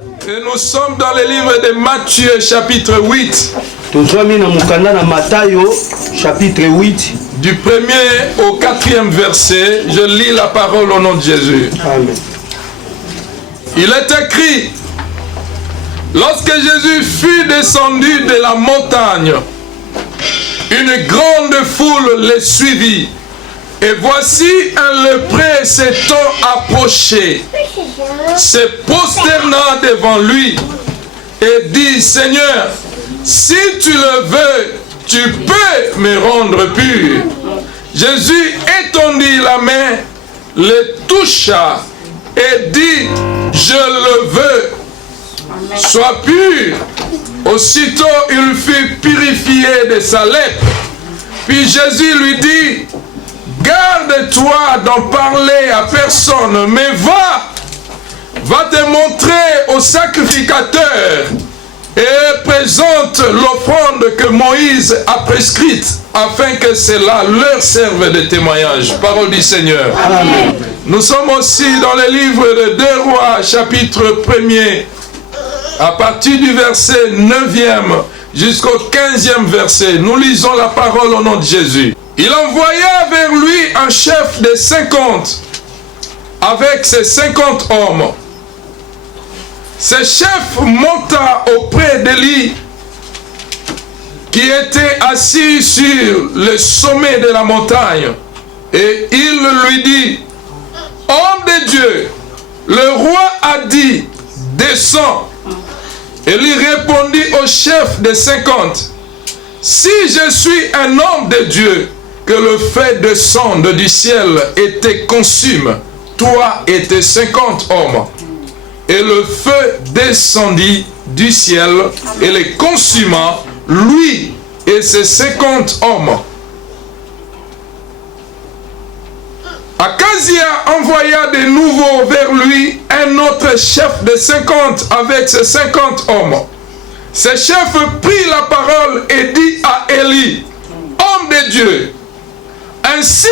Et nous sommes dans le livre de Matthieu chapitre 8. Chapitre 8. Du 1er au 4e verset, je lis la parole au nom de Jésus. Amen. Il est écrit: lorsque Jésus fut descendu de la montagne, une grande foule le suivit. Et voici un lépreux s'étant approché, se prosternant devant lui, et dit: Seigneur, si tu le veux, tu peux me rendre pur. Jésus étendit la main, le toucha et dit: je le veux, sois pur. Aussitôt il fut purifié de sa lèpre. Puis Jésus lui dit: garde-toi d'en parler à personne, mais va te montrer au sacrificateur et présente l'offrande que Moïse a prescrite, afin que cela leur serve de témoignage. Parole du Seigneur. Amen. Nous sommes aussi dans le livre de 2 Rois, chapitre 1er, à partir du verset 9e jusqu'au 15e verset. Nous lisons la parole au nom de Jésus. Il envoya vers lui un chef de 50, avec ses 50 hommes. Ce chef monta auprès d'Élie, qui était assis sur le sommet de la montagne, et il lui dit: homme de Dieu, le roi a dit, descends. Élie répondit au chef de 50, si je suis un homme de Dieu, que le feu descende du ciel et te consume, toi et tes 50 hommes. Et le feu descendit du ciel et les consuma, lui et ses 50 hommes. Akazia envoya de nouveau vers lui un autre chef de 50 avec ses 50 hommes. Ce chef prit la parole et dit à Élie: homme de Dieu, ainsi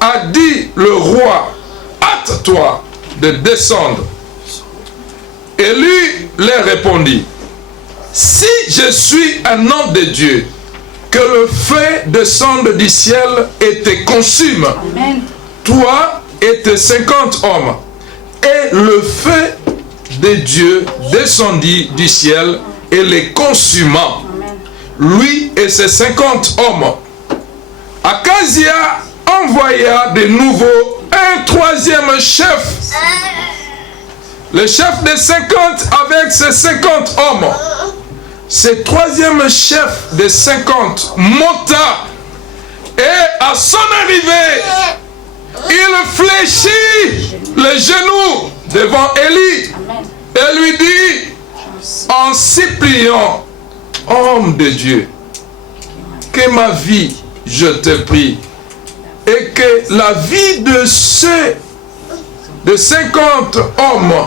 a dit le roi, hâte-toi de descendre. Élie leur répondit: si je suis un homme de Dieu, que le feu descende du ciel et te consume, Amen. Toi et tes 50 hommes. Et le feu de Dieu descendit du ciel et les consuma, lui et ses 50 hommes. Akazia envoya de nouveau un troisième chef, le chef de 50 avec ses 50 hommes. Ce troisième chef de 50 monta, et à son arrivée, il fléchit les genoux devant Élie et lui dit en suppliant: homme de Dieu, que ma vie, je te prie, et que la vie de ceux de 50 hommes,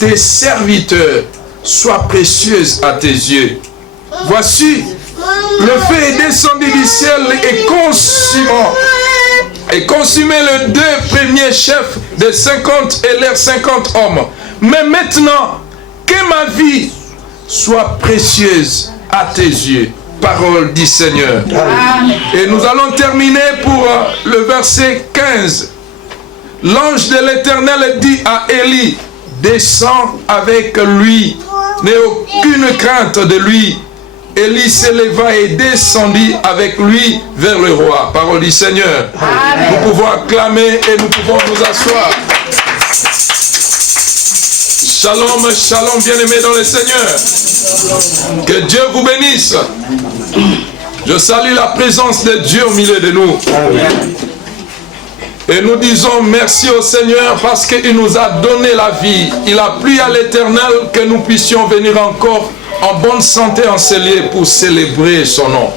tes serviteurs, soit précieuse à tes yeux. Voici, le feu est descendu du ciel et consumé les deux premiers chefs de 50 et leurs 50 hommes. Mais maintenant, que ma vie soit précieuse à tes yeux. Parole du Seigneur. Amen. Et nous allons terminer pour le verset 15. L'ange de l'Éternel dit à Élie: descends avec lui, n'aie aucune crainte de lui. Élie s'éleva et descendit avec lui vers le roi. Parole du Seigneur. Amen. Nous pouvons acclamer et nous pouvons nous asseoir. Shalom, shalom, bien-aimés dans le Seigneur. Que Dieu vous bénisse. Je salue la présence de Dieu au milieu de nous. Amen. Et nous disons merci au Seigneur parce qu'il nous a donné la vie. Il a plu à l'Éternel que nous puissions venir encore en bonne santé encelée pour célébrer son nom.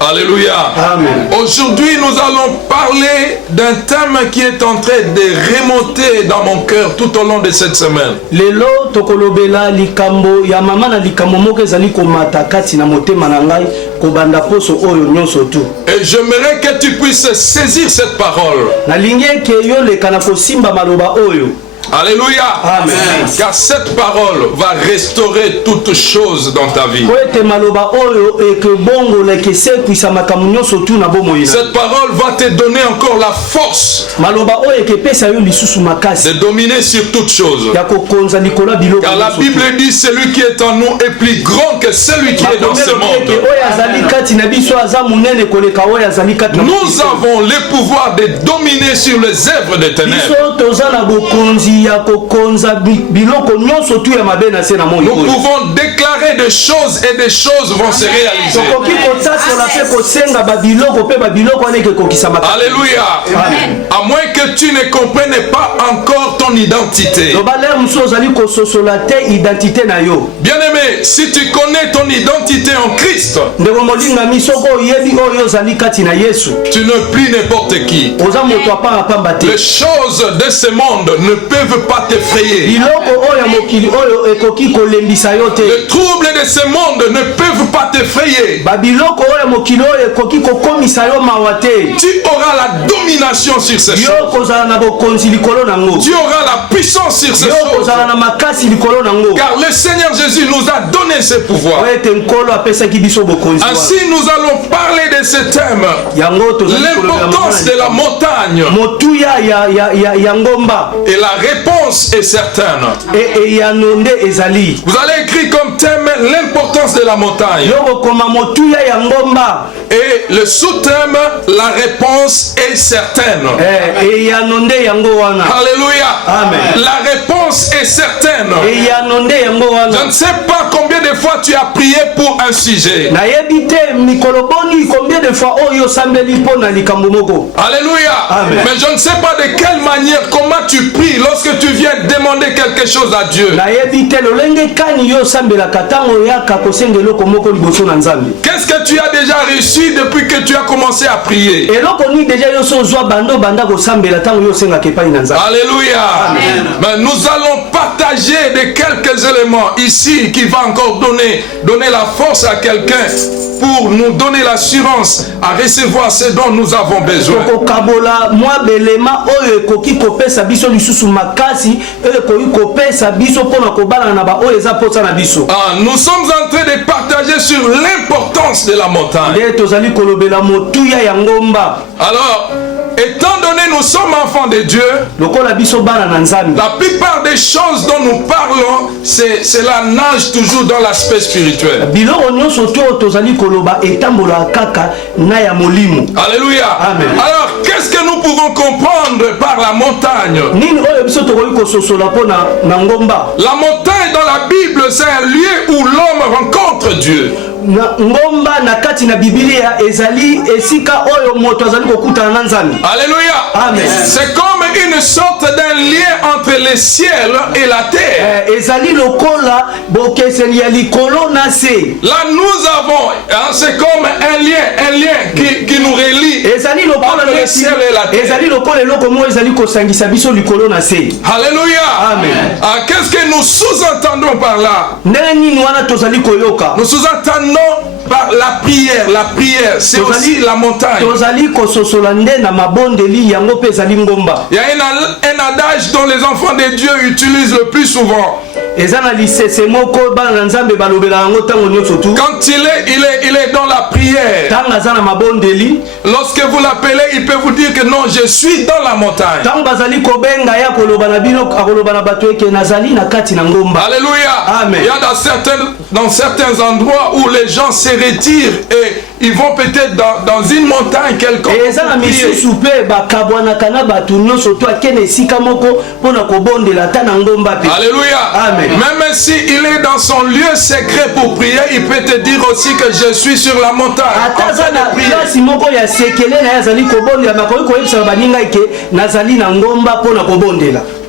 Alléluia. Amen. Aujourd'hui, nous allons parler d'un thème qui est en train de remonter dans mon cœur tout au long de cette semaine. Lelo tokolobela likambo ya mama na likambo moko ezali komata kati na motema na ngai kobanda poso oyo nyonso tu. Et j'aimerais que tu puisses saisir cette parole. Nalingi ke yo lekana kosimba maloba oyo. Alléluia. Amen. Car cette parole va restaurer toutes choses dans ta vie. Cette parole va te donner encore la force de dominer sur toutes choses. Car la Bible dit celui qui est en nous est plus grand que celui qui est dans ce monde. Nous avons le pouvoir de dominer sur les œuvres des ténèbres. Nous pouvons déclarer des choses et des choses vont se réaliser. Alléluia. Amen. À moins que tu ne comprennes pas encore ton identité. Bien-aimé, si tu connais ton identité en Christ, tu n'es plus n'importe qui. Les choses de ce monde ne peuvent pas t'effrayer. Les troubles de ce monde ne peuvent pas t'effrayer. Tu auras la domination sur ces choses. Tu auras la puissance sur ces choses. Car le Seigneur Jésus nous a donné ce pouvoir. Ainsi nous allons parler de ce thème. L'importance de la montagne. Et la réponse est certaine. Vous allez écrire comme thème l'importance de la montagne. Et le sous-thème, la réponse est certaine. Alléluia. Amen. La réponse est certaine. Je ne sais pas combien de fois tu as prié pour un sujet. Alléluia. Amen. Mais je ne sais pas de quelle manière, comment tu pries lorsque tu viens demander quelque chose à Dieu. Qu'est-ce que tu as déjà reçu depuis que tu as commencé à prier? Alléluia. Amen. Mais nous allons partager de quelques éléments ici qui va encore donner la force à quelqu'un pour nous donner l'assurance à recevoir ce dont nous avons besoin. Nous sommes en train de partager sur l'importance de la montagne. Alors, étant donné nous sommes enfants de Dieu, la plupart des choses dont nous parlons, cela nage toujours dans l'aspect spirituel. Alléluia. Amen. Alors, qu'est-ce que nous pouvons comprendre par la montagne? La montagne dans la Bible, c'est un lieu où l'homme rencontre Dieu. Alléluia. Amen. C'est comme une sorte d'un lien entre le ciel et la terre. Là nous avons, c'est comme un lien qui nous relie entre le ciel et la terre. Alléluia. Amen. Qu'est-ce que nous sous-entendons par là? Nous sous-entendons par la prière. La prière, c'est aussi la montagne. Il y a un adage dont les enfants de Dieu utilisent le plus souvent. Quand il est dans la prière, lorsque vous l'appelez, il peut vous dire que non, je suis dans la montagne. Alléluia. Amen. Il y a dans certains endroits où les gens se retirent et ils vont peut-être dans une montagne quelconque. Alléluia. Amen. Même si il est dans son lieu secret pour prier, il peut te dire aussi que je suis sur la montagne.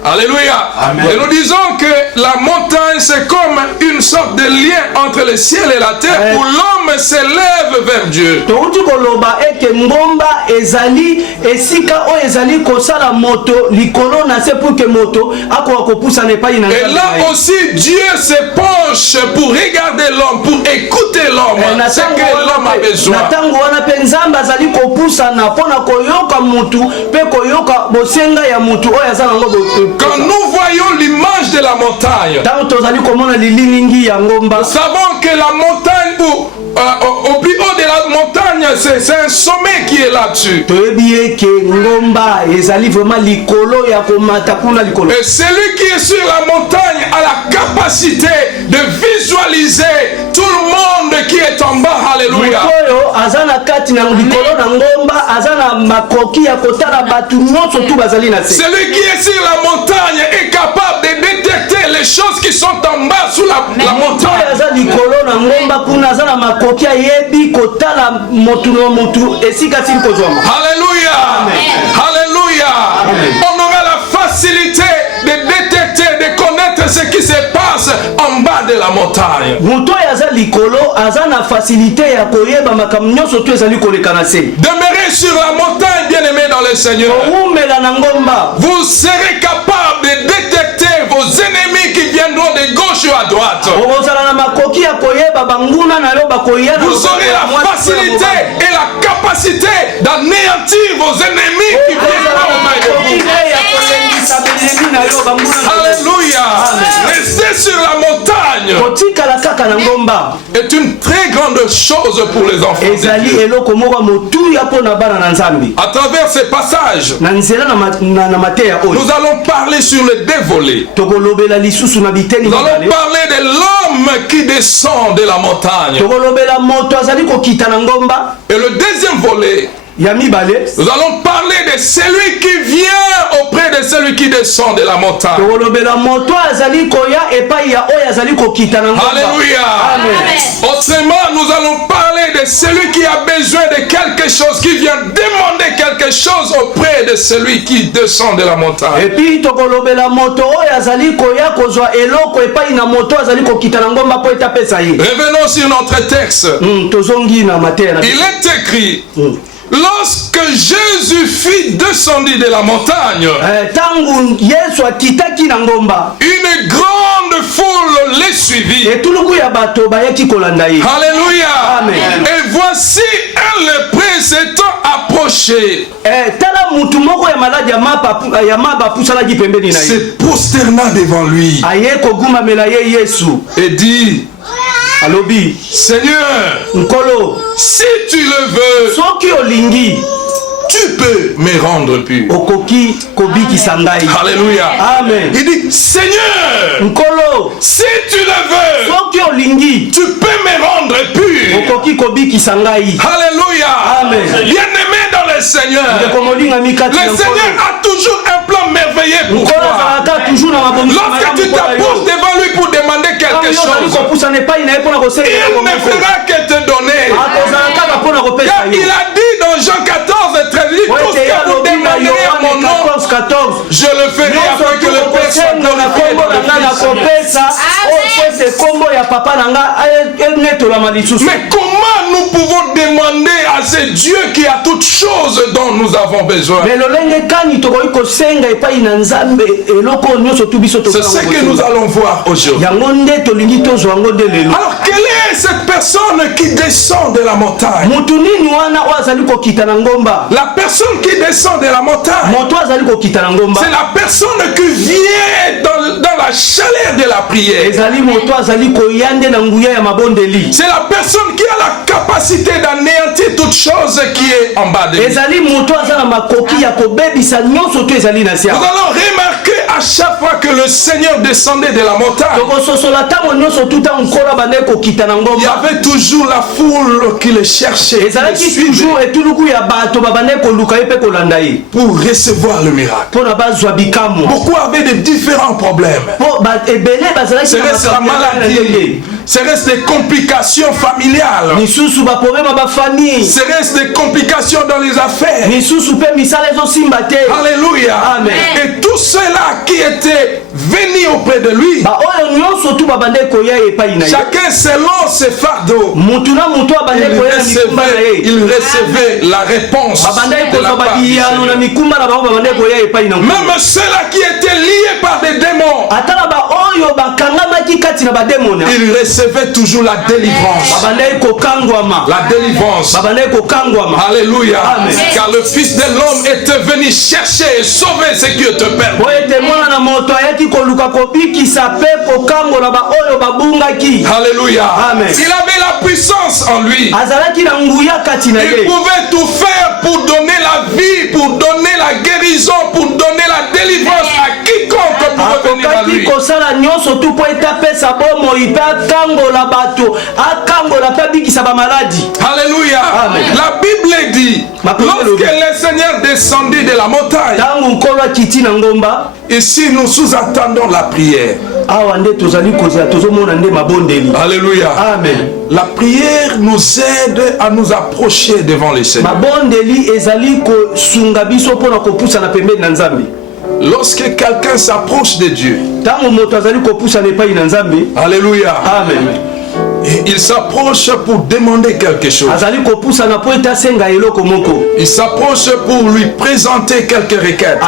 Alléluia. Amen. Et nous disons que la montagne c'est comme une une sorte de lien entre le ciel et la terre où l'homme s'élève vers Dieu. touti koloba eke ngomba ezali esika o ezali kosala moto likolo na se pour que moto akoka kopusana epai na Et là aussi Dieu se penche pour regarder l'homme, pour écouter l'homme, ce que l'homme a besoin. na tango wana pe nzambe azali kopusana mpona koyoka mutu pe koyoka bosenga ya mutu oyo aza nango. Quand nous voyons l'image de la montagne, tango tozali komona lililingi ya ngomba, nous savons que la montagne au plus haut de la montagne, c'est un sommet qui est là-dessus. toyebi eke ngomba ezali vraiment likolo ya komata kuna likolo. Et celui qui est sur la montagne a la capacité de visualiser tout le monde qui est en bas. Alléluia. Oyo aza na kati na likolo na ngomba aza na makoki ya kotala batu nyonso tu bazali na se. Celui qui est sur la montagne est capable de détecter les choses qui sont en bas sous la montagne. Aza likolo na ngomba kuna aza na makoki ayebi kotala motu na motu esika sili kozwama. Alléluia. Alléluia. On aura la facilité de détecter, de connaître ce qui se passe en bas de la montagne. Moto aza likolo aza na facilité ya koyeba makambo nyonso tu ezali koleka na se. Demeurez sur la montagne, bien-aimés dans le Seigneur. Omela na ngomba. Vous serez capable de détecter vos ennemis qui viendront de gauche ou à droite. Vous aurez la facilité et la capacité d'anéantir vos ennemis qui viendront au milieu de vous. Alléluia. Rester sur la montagne est une très grande chose pour les enfants. À travers ces passages, nous allons parler sur le dévolé. Nous allons parler de l'homme qui descend de la montagne. Et le deuxième volet, nous allons parler de celui qui vient auprès de celui qui descend de la montagne. Alléluia. Autrement, nous allons parler de celui qui a besoin de quelque chose, qui vient demander quelque chose auprès de celui qui descend de la montagne. Revenons sur notre texte. Il est écrit: lorsque Jésus fut descendu de la montagne, une grande foule les suivit. Alléluia. Amen. Et voici un lépreux s'étant approché, se prosterna devant lui et dit: Seigneur, si tu le veux, tu peux me rendre pur. Alléluia. Amen. Il dit: Seigneur, si tu le veux, tu peux me rendre pur. Alléluia. Amen. Bien-aimé dans le Seigneur, le Seigneur a toujours un plan merveilleux pour toi. Lorsque tu t'approches devant lui pour demander quelque chose, il ne fera que te donner. Car il a dit dans Jean 14, 13, tout ce que vous demanderez à mon nom, je le ferai afin que le Père soit glorifié dans le Fils. Mais comment nous pouvons demander à ce Dieu qui a toutes choses dont nous avons besoin? C'est ce que nous allons voir aujourd'hui. Alors quelle est cette personne qui descend de la montagne? La personne qui descend de la montagne, c'est la personne qui vient dans la chaleur de la prière. C'est la personne qui a la capacité d'anéantir toute chose qui est en bas de lui. Nous allons remarquer à chaque fois que le Seigneur descendait de la montagne, il y avait toujours la foule qui le cherchait pour recevoir le miracle. Beaucoup avaient de différents problèmes. Serait-ce la maladie, serait-ce des complications familiales, serait-ce des complications dans les affaires. Alléluia. Amen. Et tout cela qui étaient venus auprès de lui, chacun selon ses fardeaux, il recevait la réponse de la part du Seigneur. Même ceux-là qui étaient liés par des démons, il recevait toujours la délivrance. La délivrance. Alléluia. Amen. Car le Fils de l'homme était venu chercher et sauver ceux qui étaient perdus. Alléluia. Amen. Il avait la puissance en lui. Il pouvait tout faire pour donner la vie, pour donner la guérison, pour donner la délivrance à quiconque pouvait venir à lui. Alléluia. Amen. La Bible dit, lorsque le Seigneur descendit de la montagne, ici nous sous-attendons la prière. Alléluia. Amen. La prière nous aide à nous approcher devant le Seigneur. Lorsque quelqu'un s'approche de Dieu, alléluia, amen, et il s'approche pour demander quelque chose. Il s'approche pour lui présenter quelques requêtes.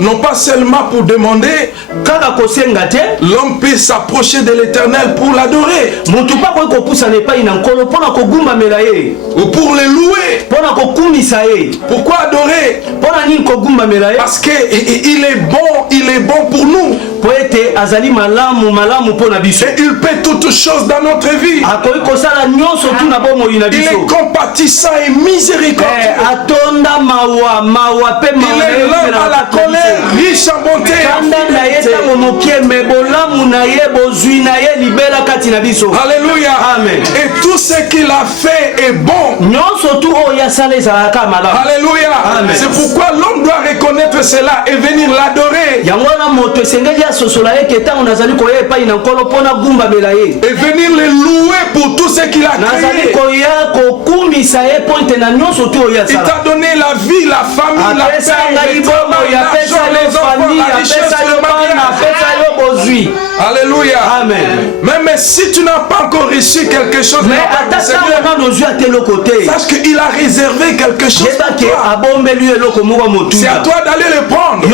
Non pas seulement pour demander, l'homme peut s'approcher de l'Éternel pour l'adorer. Ou pour le louer. Pourquoi adorer? Parce qu'il est bon pour nous. Et il paie toutes choses dans notre vie. Il est compatissant et miséricordieux. Il est lent à la colère, riche en bonté. Alléluia. Amen. Et tout ce qu'il a fait est bon. Alléluia. Amen. C'est pourquoi l'homme doit reconnaître cela et venir l'adorer. Et venir le louer pour tout ce qu'il a créé. Il t'a donné la vie, la famille, la paix, l'argent, les enfants, la richesse, le mariage. Alléluia. Amen. Même si tu n'as pas encore reçu quelque chose, sache qu'il a réservé quelque chose pour toi. C'est à toi d'aller le prendre.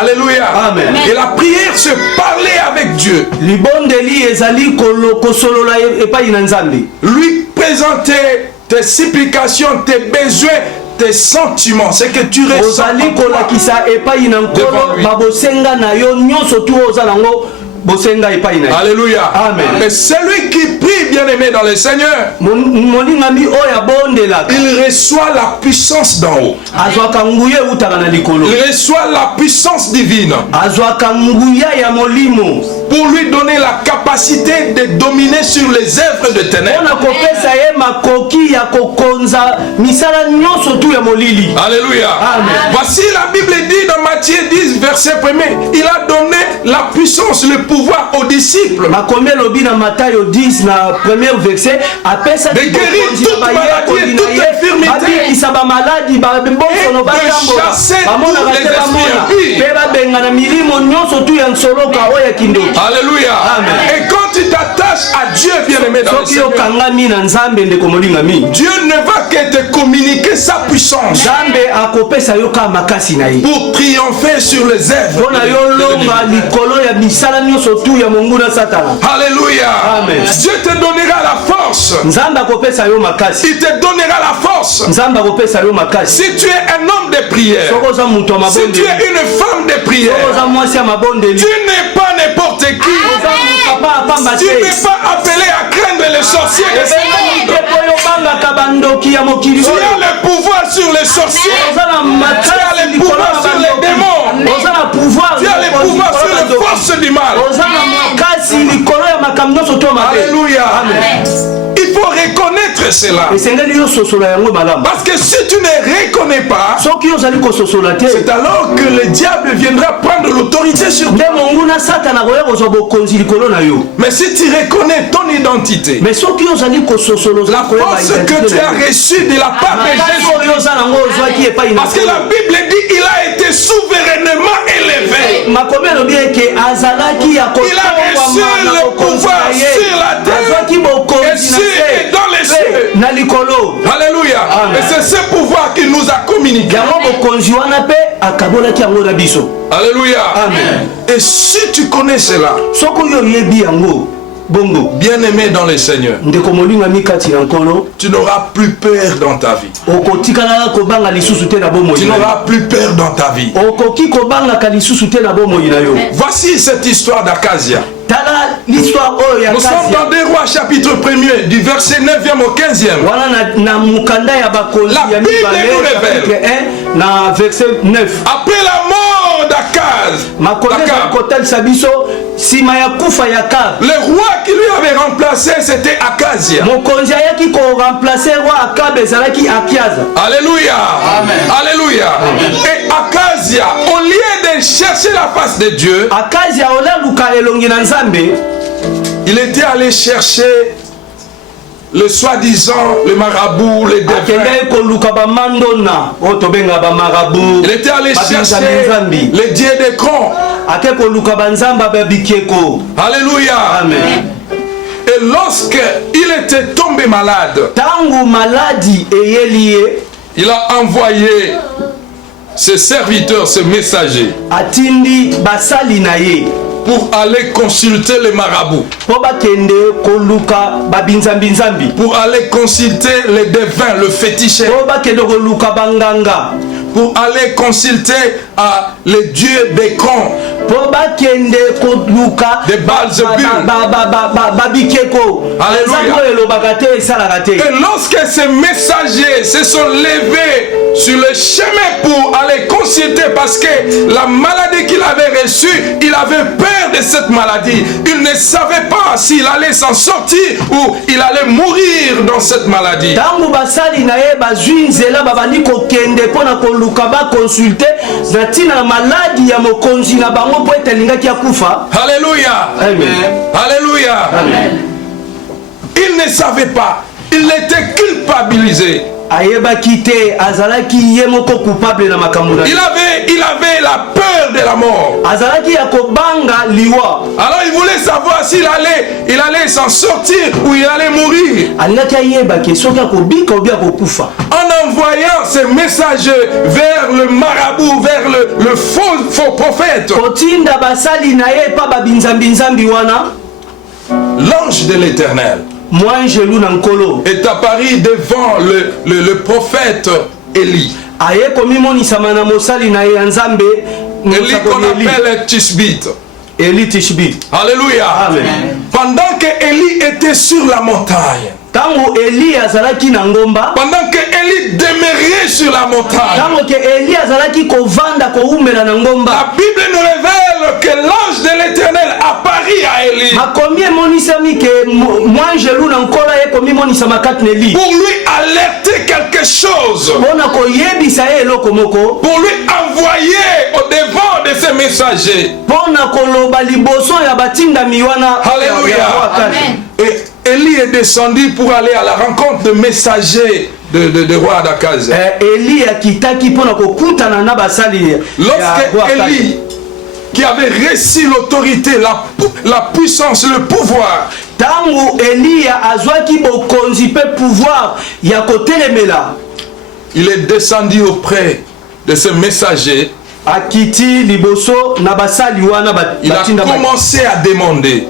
Alléluia. Amen. Et la prière, se parler avec Dieu. Lui présenter tes supplications, tes besoins, tes sentiments, ce que tu ressens devant lui. Alléluia. Amen. Et celui qui prie, bien-aimé dans le Seigneur, il reçoit la puissance d'en haut. Il reçoit la puissance divine pour lui donner la capacité de dominer sur les œuvres de ténèbres. Alléluia. Amen. Voici la Bible dit dans Matthieu 10, verset 1er, il a donné la puissance, le pouvoir aux disciples de guérir toute maladie et toute infirmité et de chasser tous les esprits impies. Alléluia. Amen. Et quand tu t'attaches à Dieu, bien-aimé dans le Seigneur, Dieu ne va que te communiquer sa puissance pour triompher sur les œuvres. Alléluia. Amen. Dieu te donnera la force. Il te donnera la force. Si tu es un homme de prière, si tu es une femme de prière, tu n'es pas n'importe qui. Tu n'es pas appelé à craindre les sorciers de ce monde. Tu as le pouvoir sur les sorciers. Tu as le pouvoir sur les démons. Tu as le pouvoir sur les forces du mal. Alléluia. Amen. Il faut reconnaître cela. Parce que si tu ne reconnais pas, c'est alors que le diable viendra prendre l'autorité sur toi. wana satana koya kozwa bokonzi likolo na yo. Mais si tu reconnais ton identité, mais soki ozali kososoloza la force que tu as reçue de la part de Jésus, parce que la Bible dit il a été souverainement élevé. Il a reçu le pouvoir sur la terre et dans les cieux. Alléluia. Et c'est ce pouvoir qu'il nous a communiqué. Alléluia. Amen. Et si tu connais cela, bien-aimé dans le Seigneur, tu n'auras plus peur dans ta vie. Tu n'auras plus peur dans ta vie. Voici cette histoire d'Akazia. Nous sommes dans 2 Rois chapitre 1er du verset 9e au 15e. La Bible nous révèle après la mort d'Akaz, le roi qui lui avait remplacé, c'était Akazia. Alléluia. Amen. Alléluia. Amen. Et Akazia, au lieu de chercher la face de Dieu, il était allé chercher le soi-disant, le marabout, les devins. Il était allé chercher les dieux des crans. Alléluia. Amen. Et lorsqu'il était tombé malade, il a envoyé ses serviteurs, ses messagers, pour aller consulter les marabouts, pour aller consulter les devins, le féticheur, pour aller consulter les dieux des crans, des Baal-Zébul. Et lorsque ces messagers se sont levés sur le chemin pour aller consulter, parce que la maladie qu'il avait reçue, il avait peur de cette maladie. Il ne savait pas s'il allait s'en sortir ou il allait mourir dans cette maladie. Alléluia. Amen. Alléluia. Amen. Il ne savait pas. Il était culpabilisé. Il avait la peur de la mort. Alors il voulait savoir s'il allait s'en sortir ou il allait mourir. En envoyant ses messagers vers le marabout, vers le faux prophète, l'ange de l'Éternel est apparu devant le prophète Élie. Élie qu'on appelle Tishbite. Alléluia. Amen. Pendant que Élie était sur la montagne, pendant que Élie demeurait sur la montagne, la Bible nous révèle que l'ange de l'Éternel apparut à Élie pour lui alerter quelque chose, pour lui envoyer au devant de ses messagers. Alléluia. Et Élie est descendu pour aller à la rencontre de messagers de roi d'Akaz. Lorsque Élie, qui avait reçu l'autorité, la puissance, le pouvoir, il est descendu auprès de ce messager. Il a commencé à demander: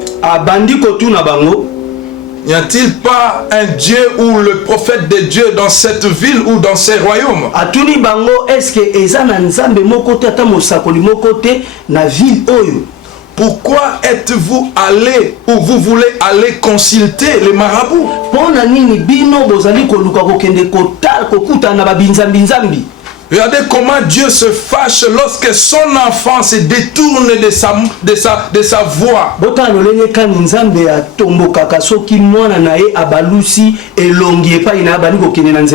n'y a-t-il pas un Dieu ou le prophète de Dieu dans cette ville ou dans ces royaumes? Pourquoi êtes-vous allé ou vous voulez aller consulter les marabouts? Regardez comment Dieu se fâche lorsque son enfant se détourne de sa voie. Il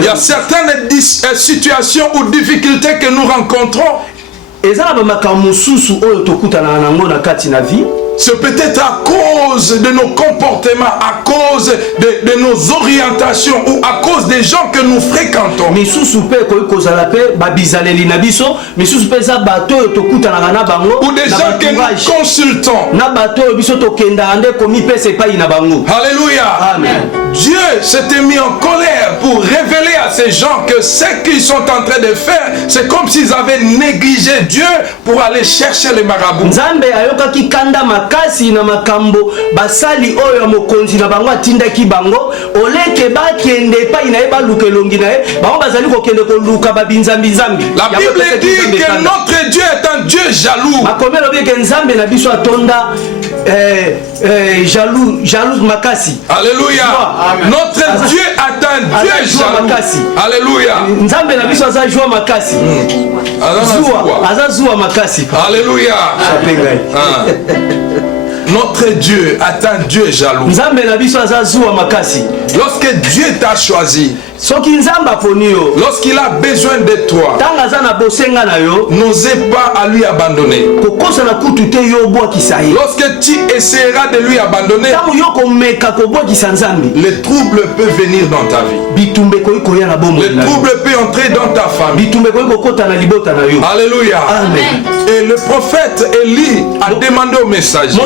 y a certaines situations ou difficultés que nous rencontrons. ezala ba makambo mususu oyo tokutana nango na kati na vie. C'est peut-être à cause de nos comportements, à cause de nos orientations ou à cause des gens que nous fréquentons. Ou des gens que nous consultons. Alléluia. Amen. Dieu s'était mis en colère pour révéler à ces gens que ce qu'ils sont en train de faire, c'est comme s'ils avaient négligé Dieu pour aller chercher les marabouts. Kasi na makambo basali oyo mokonzi na bango atindaki bango oleke bakende pa ina eba lukelongi na bango bazali ko kende ko luka babinzambi nzambi. La Bible dit que notre Dieu est un Dieu jaloux. Makomelo bi ke nzambe na biso atonda jaloux makasi. Alléluia. Notre Dieu est un Dieu jaloux. Alléluia. Nzambe na biso aza joie makasi. Aza makasi. Alléluia. Notre Dieu est un Dieu jaloux. Lorsque Dieu t'a choisi, lorsqu'il a besoin de toi, n'osez pas à lui abandonner. Lorsque tu essaieras de lui abandonner, les troubles peuvent venir dans ta vie. Les troubles peuvent entrer dans ta famille. Alléluia. Amen. Et le prophète Élie a demandé au messager,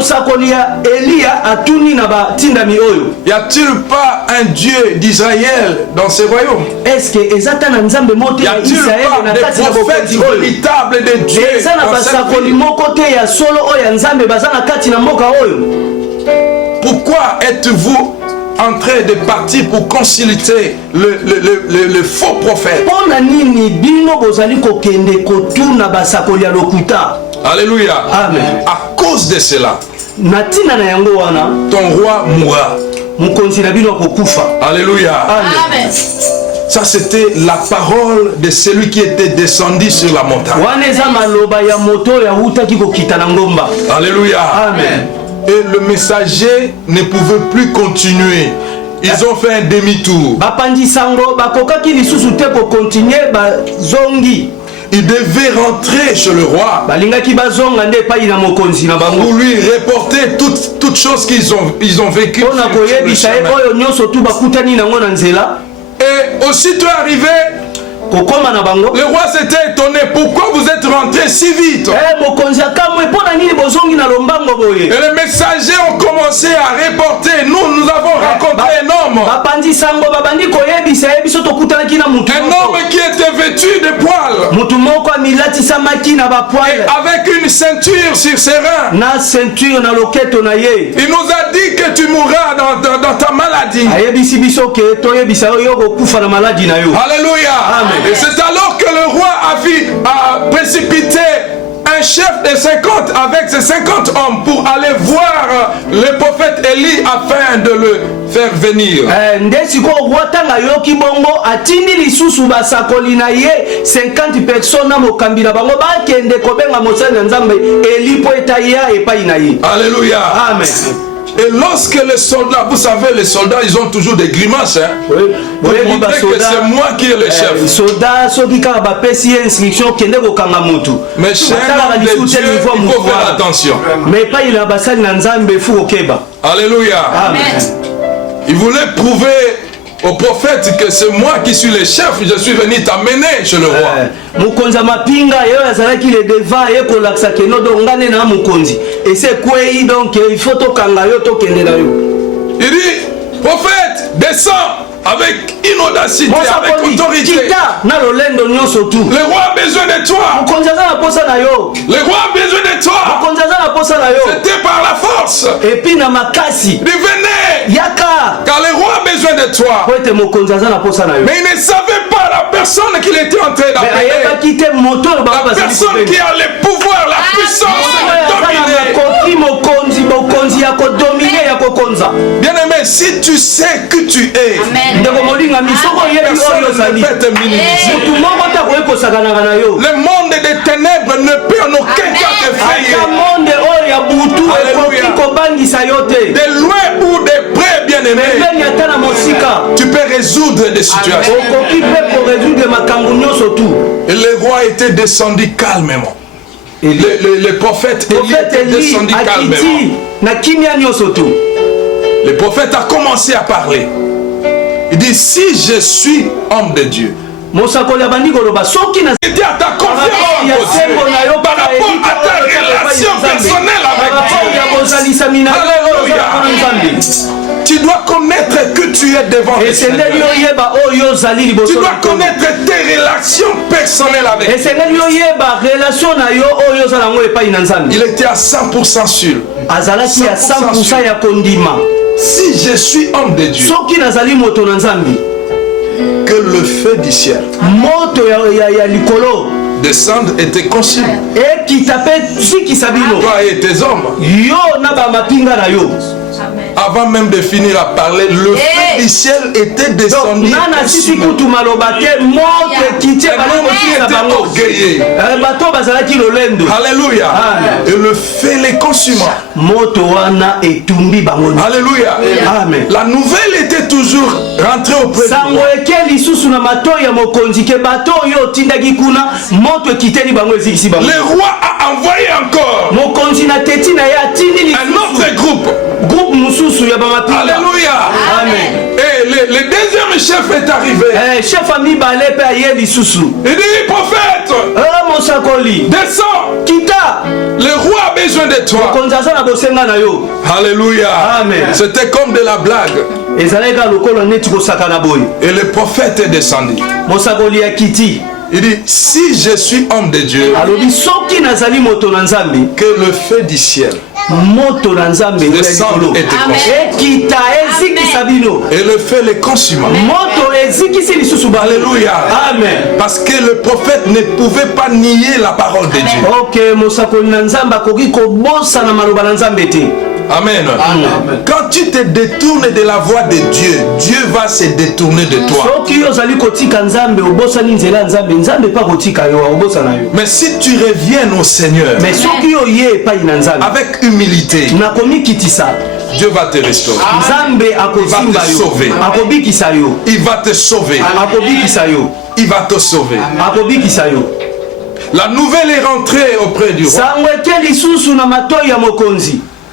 y a-t-il pas un Dieu d'Israël dans ce royaume? Y a-t-il pas des prophètes véritables de Dieu dans cette ville? Pourquoi êtes-vous en train de partir pour consulter le faux prophète? Alléluia. Amen. À cause de cela, ton roi mourra. Alléluia. Amen. Ça, c'était la parole de celui qui était descendu sur la montagne. Alléluia. Amen. Et le messager ne pouvait plus continuer. Ils ont fait un demi-tour. Il devait rentrer chez le roi pour lui reporter toutes choses qu'ils ont vécues. Et aussitôt arrivé, le roi s'était étonné. Pourquoi vous êtes rentré si vite? Et les messagers ont commencé à reporter. Nous avons rencontré un homme. Un homme qui était vêtu de poils. Et avec une ceinture sur ses reins. Il nous a dit que tu mourras dans ta maladie. Alléluia. Amen. Et c'est alors que le roi a précipité un chef de 50 avec ses 50 hommes pour aller voir le prophète Élie afin de le faire venir. Alléluia. Amen. Et lorsque les soldats, vous savez, les soldats, ils ont toujours des grimaces. Hein? Oui. Pour montrer que c'est moi qui est le chef. Mais chez un homme de Dieu, il faut faire attention. Alléluia. Amen. Il voulait prouver au prophète que c'est moi qui suis le chef, je suis venu t'amener chez le roi. Il dit, prophète, descends avec une audacité, avec autorité. Le roi a besoin de toi. Le roi a besoin de toi. C'était par la force. Venez. Car le roi a besoin de toi. Mais il ne savait pas la personne qu'il était en train d'appeler. La personne qui a le pouvoir, la puissance de dominer. Bien aimé, si tu sais que tu es, personne ne peut te minimiser. Le monde des ténèbres ne peut en aucun cas te frayer. De loin ou de près, bien aimé, tu peux résoudre des situations. Et le roi était descendu calmement. Le prophète Élie était descendu calmement. Le prophète a commencé à parler. Il dit, si je suis homme de Dieu, c'était à ta confiance par rapport à ta relation personnelle avec Dieu. Alléluia. Tu dois connaître que tu es devant le Seigneur. Tu dois connaître tes relations personnelles avec Dieu. Il était à 100% sûr. Si je suis homme de Dieu, que le feu du ciel descende et te consume. Toi et tes hommes. Avant même de finir à parler, le feu du ciel était descendu. Alléluia. Et le feu les consuma. Alléluia. Amen. La nouvelle était toujours rentrée auprès de le roi a envoyé encore un autre groupe. Alléluia. Amen. Et le deuxième chef est arrivé. Il dit, prophète, descends. Le roi a besoin de toi. Alléluia. C'était comme de la blague. Et le prophète est descendu. Il dit, si je suis homme de Dieu, que le feu du ciel descende et te consume. Et le feu les consume. Alléluia. Amen. Parce que le prophète ne pouvait pas nier la parole de Dieu. Amen. Amen. Quand tu te détournes de la voie de Dieu, Dieu va se détourner de toi. Mais si tu reviens au Seigneur avec humilité, Dieu va te restaurer. Il va te sauver. Il va te sauver. Il va te sauver. La nouvelle est rentrée auprès du roi.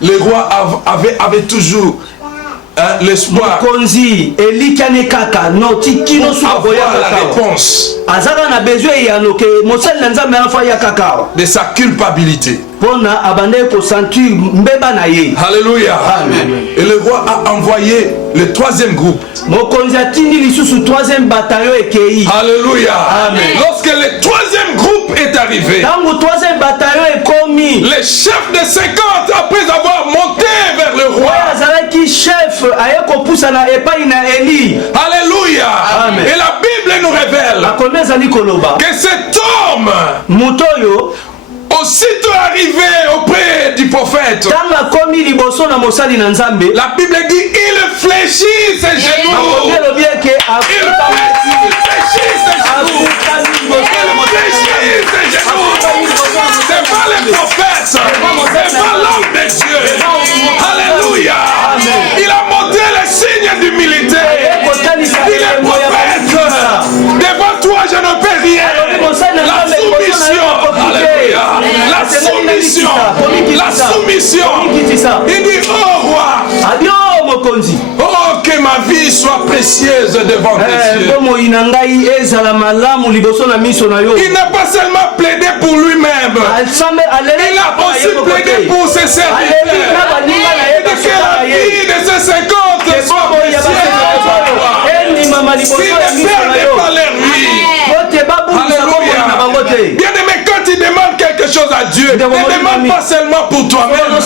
Le roi avait toujours l'espoir pour avoir la réponse de sa culpabilité. Alléluia. Amen. Et le roi a envoyé le troisième groupe. Alléluia. Amen. Lorsque le troisième groupe est arrivé, le chef de 50, après avoir monté vers le roi, alléluia. Amen. Et la Bible nous révèle que cet homme, aussitôt arrivé auprès du prophète, la Bible dit il fléchit ses genoux. Il fléchit ses genoux. C'est pas le prophète, c'est pas l'homme de Dieu. Alléluia. Il a montré les signes d'humilité. Il est prophète. Devant toi je ne peux rien. La soumission. Alléluia. La soumission. Il dit, oh roi, oh que ma vie soit précieuse devant tes yeux. Il n'a pas seulement plaidé pour lui-même, il a aussi plaidé pour ses serviteurs. Il dit que la vie de ces 50 soit précieuse. S'ils ne perdent pas leur vie. Alléluia. Bien aimé, quand tu demandes quelque chose à Dieu, ne demande pas seulement pour toi-même, demande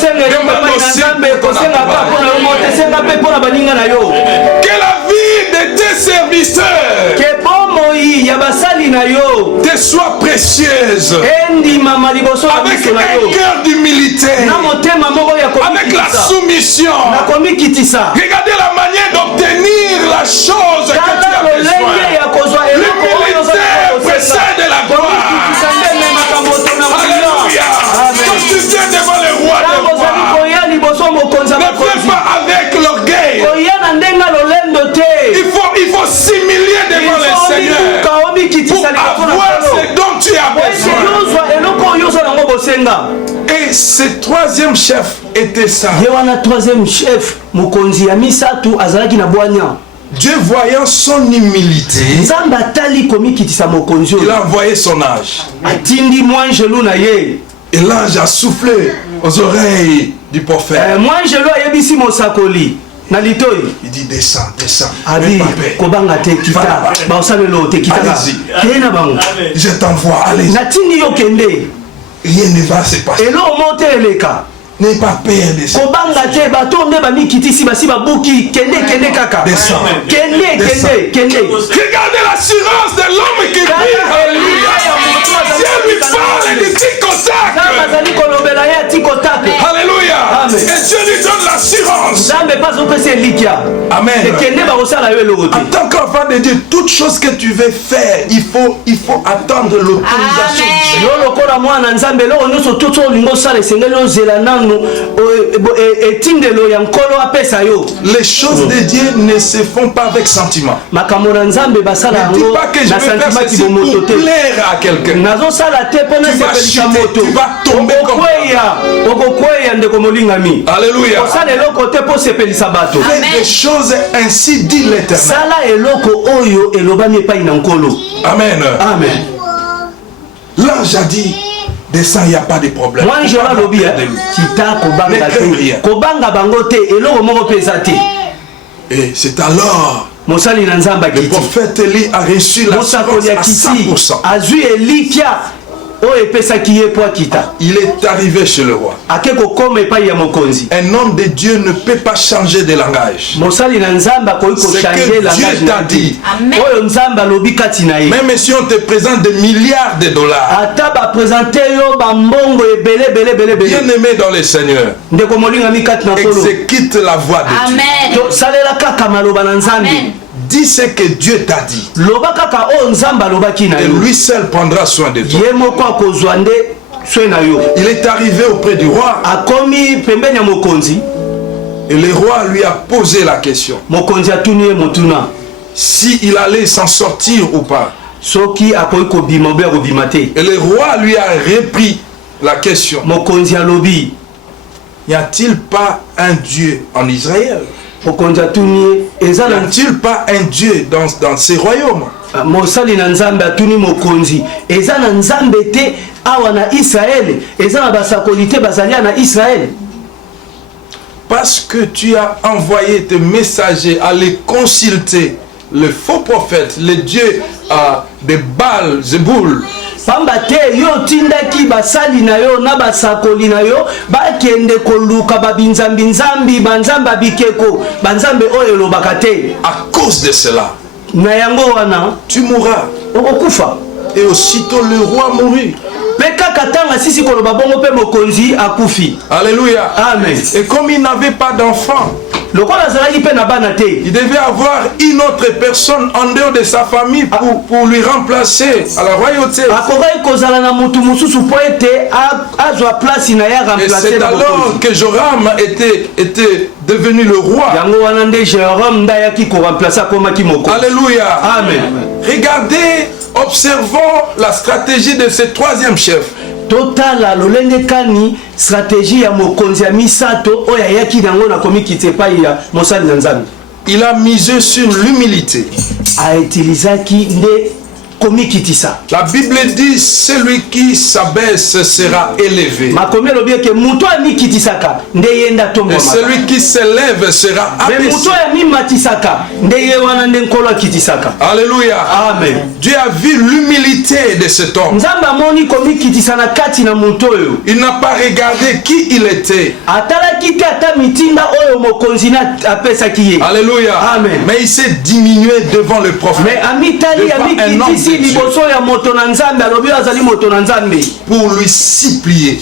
aussi pour ton entourage. Que la vie de tes serviteurs te soit précieuse, avec un cœur d'humilité, avec la soumission. Regardez la manière d'obtenir la chose que tu as besoin. L'humilité précède la gloire. Alléluia. Quand tu viens devant le roi des rois, ne fais pas avec l'orgueil. Il faut s'humilier devant le Seigneur pour avoir ce dont tu as besoin. kosenga. Et ce troisième chef était ça. Ye wana troisième chef mokonzi ya misatu azalaki na bwanya. Dieu voyant son humilité, Nzambe atali komikitisa mokonzi il oyo. a envoyé son ange. Atindi mwanjelu na ye. Et l'ange a soufflé aux oreilles du prophète. Mwanjelu ayebisi mosakoli na litoi. Il dit descends, descends. Abi kobanga te kita. Ba osalelo te kita. Kena bango. Je t'envoie, allez. Natindi yo kende. Rien ne va se passer. Elo monte eleka. N'aie pas peur de ça. Kobanga te bato nde bamikitisi basi babuki kende kaka. Descends. Kende. Regardez l'assurance de l'homme qui prie. Alléluia. Dieu lui parle du tic au tac. Alléluia. Amen. Et Dieu lui donne l'assurance. Amen. En tant qu'enfant de Dieu, toute chose que tu veux faire, il faut attendre l'autorisation. Les choses de Dieu ne se font pas avec sentiment. Ne dis pas que je vais faire ceci pour plaire à quelqu'un. Tu vas tomber comme Alléluia. Fais des choses ainsi dit l'Éternel. Amen. L'ange a dit descends, il n'y a pas de problème. Et c'est alors le prophète Élie a reçu la réponse à 100%. Il est arrivé chez le roi. Un homme de Dieu ne peut pas changer de langage. Ce que Dieu t'a dit. Même si on te présente des milliards de dollars. Bien aimé dans le Seigneur. Exécute la voix de Dieu. Amen. Dis ce que Dieu t'a dit. Et lui seul prendra soin de toi. Il est arrivé auprès du roi. Et le roi lui a posé la question. Si il allait s'en sortir ou pas. Et le roi lui a repris la question. N'y a-t-il pas un Dieu en Israël? N'y a-t-il pas un Dieu dans ces royaumes? Parce que tu as envoyé tes messagers aller consulter le faux prophète, le Dieu de Baal, Zeboul. Pamba te yo tindaki basali na yo na basakoli na yo bakende koluka babinzambi banzamba bikeko banzambe oyo lobaka te. À cause de cela, na yango wana tu mourras. Okokufa. Et aussitôt le roi mourut. Alléluia. Amen. Et comme il n'avait pas d'enfant, il devait avoir une autre personne en dehors de sa famille pour lui remplacer à la royauté. Et c'est alors que Joram était devenu le roi. Alléluia. Amen. Regardez, observons la stratégie de ce troisième chef. Totala lolenge kani stratégie ya mokonzi ya misato oya yaki nango na komikite pa ya mosali na Nzambe. Il a misé sur l'humilité. A utilisaki nde komikitisa. La Bible dit celui qui s'abaisse sera élevé. Makomi lobi ke muto amikitisaka nde yenda tombo et celui qui s'élève sera abaissé. Mais muto ya mimatisaka nde yewana nde nkolo kitisaka. Alléluia. Amen. Dieu a vu l'humilité de cet homme. Nzamba moni komikitisa na kati na muto yo. Il n'a pas regardé qui il était. Atala kiti ata mitinda oyo mokonzi na apesa kiye. Alléluia. Amen. Mais il s'est diminué devant le prophète. Mais amitali amikitisi pour lui supplier.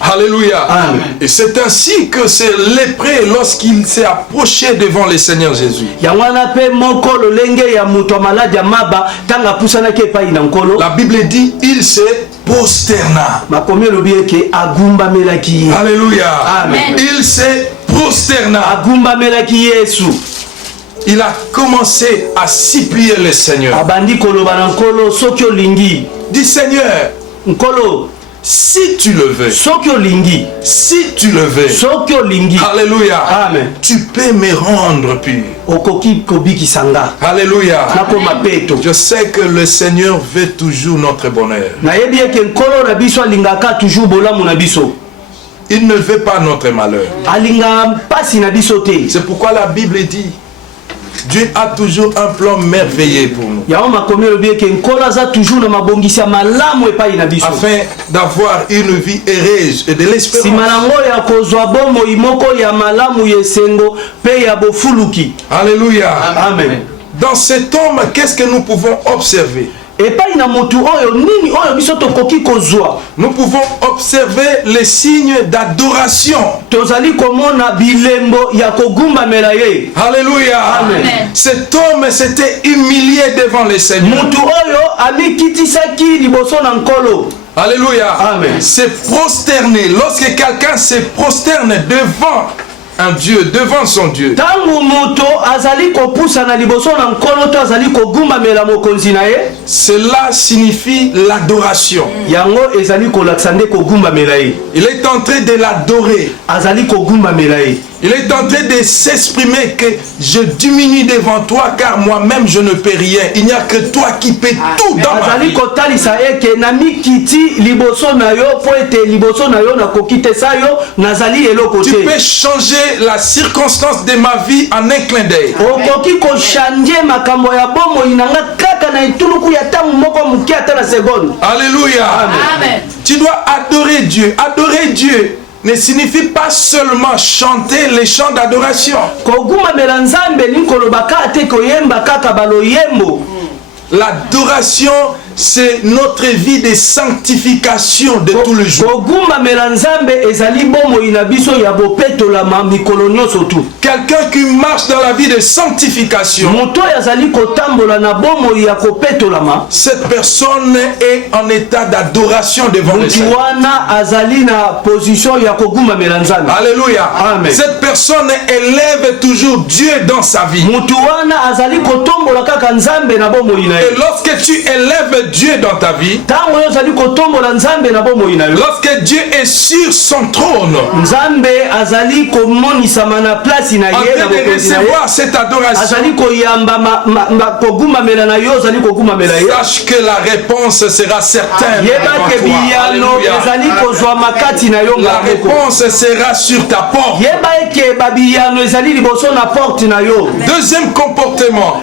Alléluia. Amen. Et c'est ainsi que ce lépreux, lorsqu'il s'est approché devant le Seigneur Jésus, la Bible dit il s'est prosterna. Alléluia. Amen. Il s'est prosterna. il a commencé à supplier le Seigneur. Abandi koloba na nkolo soki olingi. Dis Seigneur, Nkolo, si tu le veux, soki olingi, si tu le veux, soki olingi. alléluia, Amen. tu peux me rendre pur. Okoki kobikisanga. Alléluia. Nakoma peto. Je sais que le Seigneur veut toujours notre bonheur. Nayebi eke nkolo na biso alingaka toujours bolamu na biso. Il ne veut pas notre malheur. Alinga pasi na biso te. C'est pourquoi la Bible dit, Dieu a toujours un plan merveilleux pour nous. Yaoma makomi lobi eke nkolo aza toujours na mabongisi ya malamu epai na biso. Afin d'avoir une vie heureuse et de l'espérance. Sima nango ya kozwa bomoi moko ya malamu yesengo pe ya bofuluki. Alléluia. Amen. Dans cet homme, qu'est-ce que nous pouvons observer? Epai na mutu oyo nini oyo biso tokoki kozwa? Nous pouvons observer les signes d'adoration. Tozali komona bilembo ya kogumbamela ye. Alléluia. Amen. Cet homme s'était humilié devant le Seigneur. Mutu oyo amikitisaki liboso na nkolo. Alléluia. Amen. Se prosterner. Lorsque quelqu'un se prosterne devant un Dieu, devant son Dieu. Tangu muto azali kopusa na liboso na nkolo to azali kogumbamela mokonzi na ye. Cela signifie l'adoration. Yango ezali kolakisa nde kogumbamela ye. Il est en train de l'adorer. Azali kogumbamela ye. Il est en train de s'exprimer que je diminue devant toi car moi-même je ne peux rien. Il n'y a que toi qui peux tout dans ma Azali vie. kotalisa eke na mikiti liboso na yo po ete liboso na yo na kokite sa yo nazali eloko Tu te. peux changer la circonstance de ma vie en un clin d'œil. Okoki koshanje makambo ya bomoi nanga kaka na etuluku ya tangu moko muke ata na seconde. Alléluia. Amen. Tu dois adorer Dieu. Adorer Dieu ne signifie pas seulement chanter les chants d'adoration. Kogumamela nzambe ni kolobaka ate koyemba kaka baloyembo. L'adoration, c'est notre vie de sanctification de tous les jours. Kogumamela nzambe ezali bomoi na biso ya bopetolama mikolo nyonso tu. Quelqu'un qui marche dans la vie de sanctification, Moto yazali kotambola na bomoi ya kopetolama. cette personne est en état d'adoration devant le Seigneur. Wana azali na position ya kogumamela nzambe. Alléluia. Amen. Cette personne élève toujours Dieu dans sa vie. Mutu wana azali kotombola kaka nzambe na bomoi na ye. Et lorsque tu élèves Dieu dans ta vie, Tango yo azali kotombola nzambe na bomoi na yo. lorsque Dieu est sur son trône, Nzambe azali komonisama na place na en ye na train de bokonzi na ye. recevoir cette adoration, Azali koyamba kogumamela na yo azali kogumamela ye. sache que la réponse sera certaine. Yeba devant ke toi. biyano Alléluia. ezali kozwa makati na yo La ngako. réponse sera sur ta porte. Yeba eke babiyano ezali liboso na porte na yo. Deuxième comportement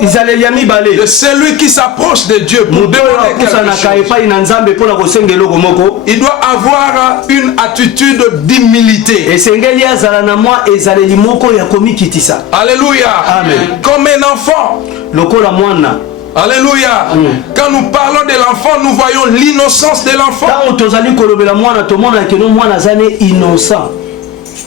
Izaleli ya mibale. de celui qui s'approche de Dieu pour Mutu oyo demander quelque akusanaka chose. epai na nzambe mpona kosenga eloko moko. Il doit avoir une attitude d'humilité. Esengeli azala na mwa ezaleli moko ya komikitisa. Alléluia. Amen. Comme un enfant. Lokola mwana. Alléluia. Quand nous parlons de l'enfant, nous voyons l'innocence de l'enfant. Tango tozali kolobela mwana tomona keno mwana azane innocent.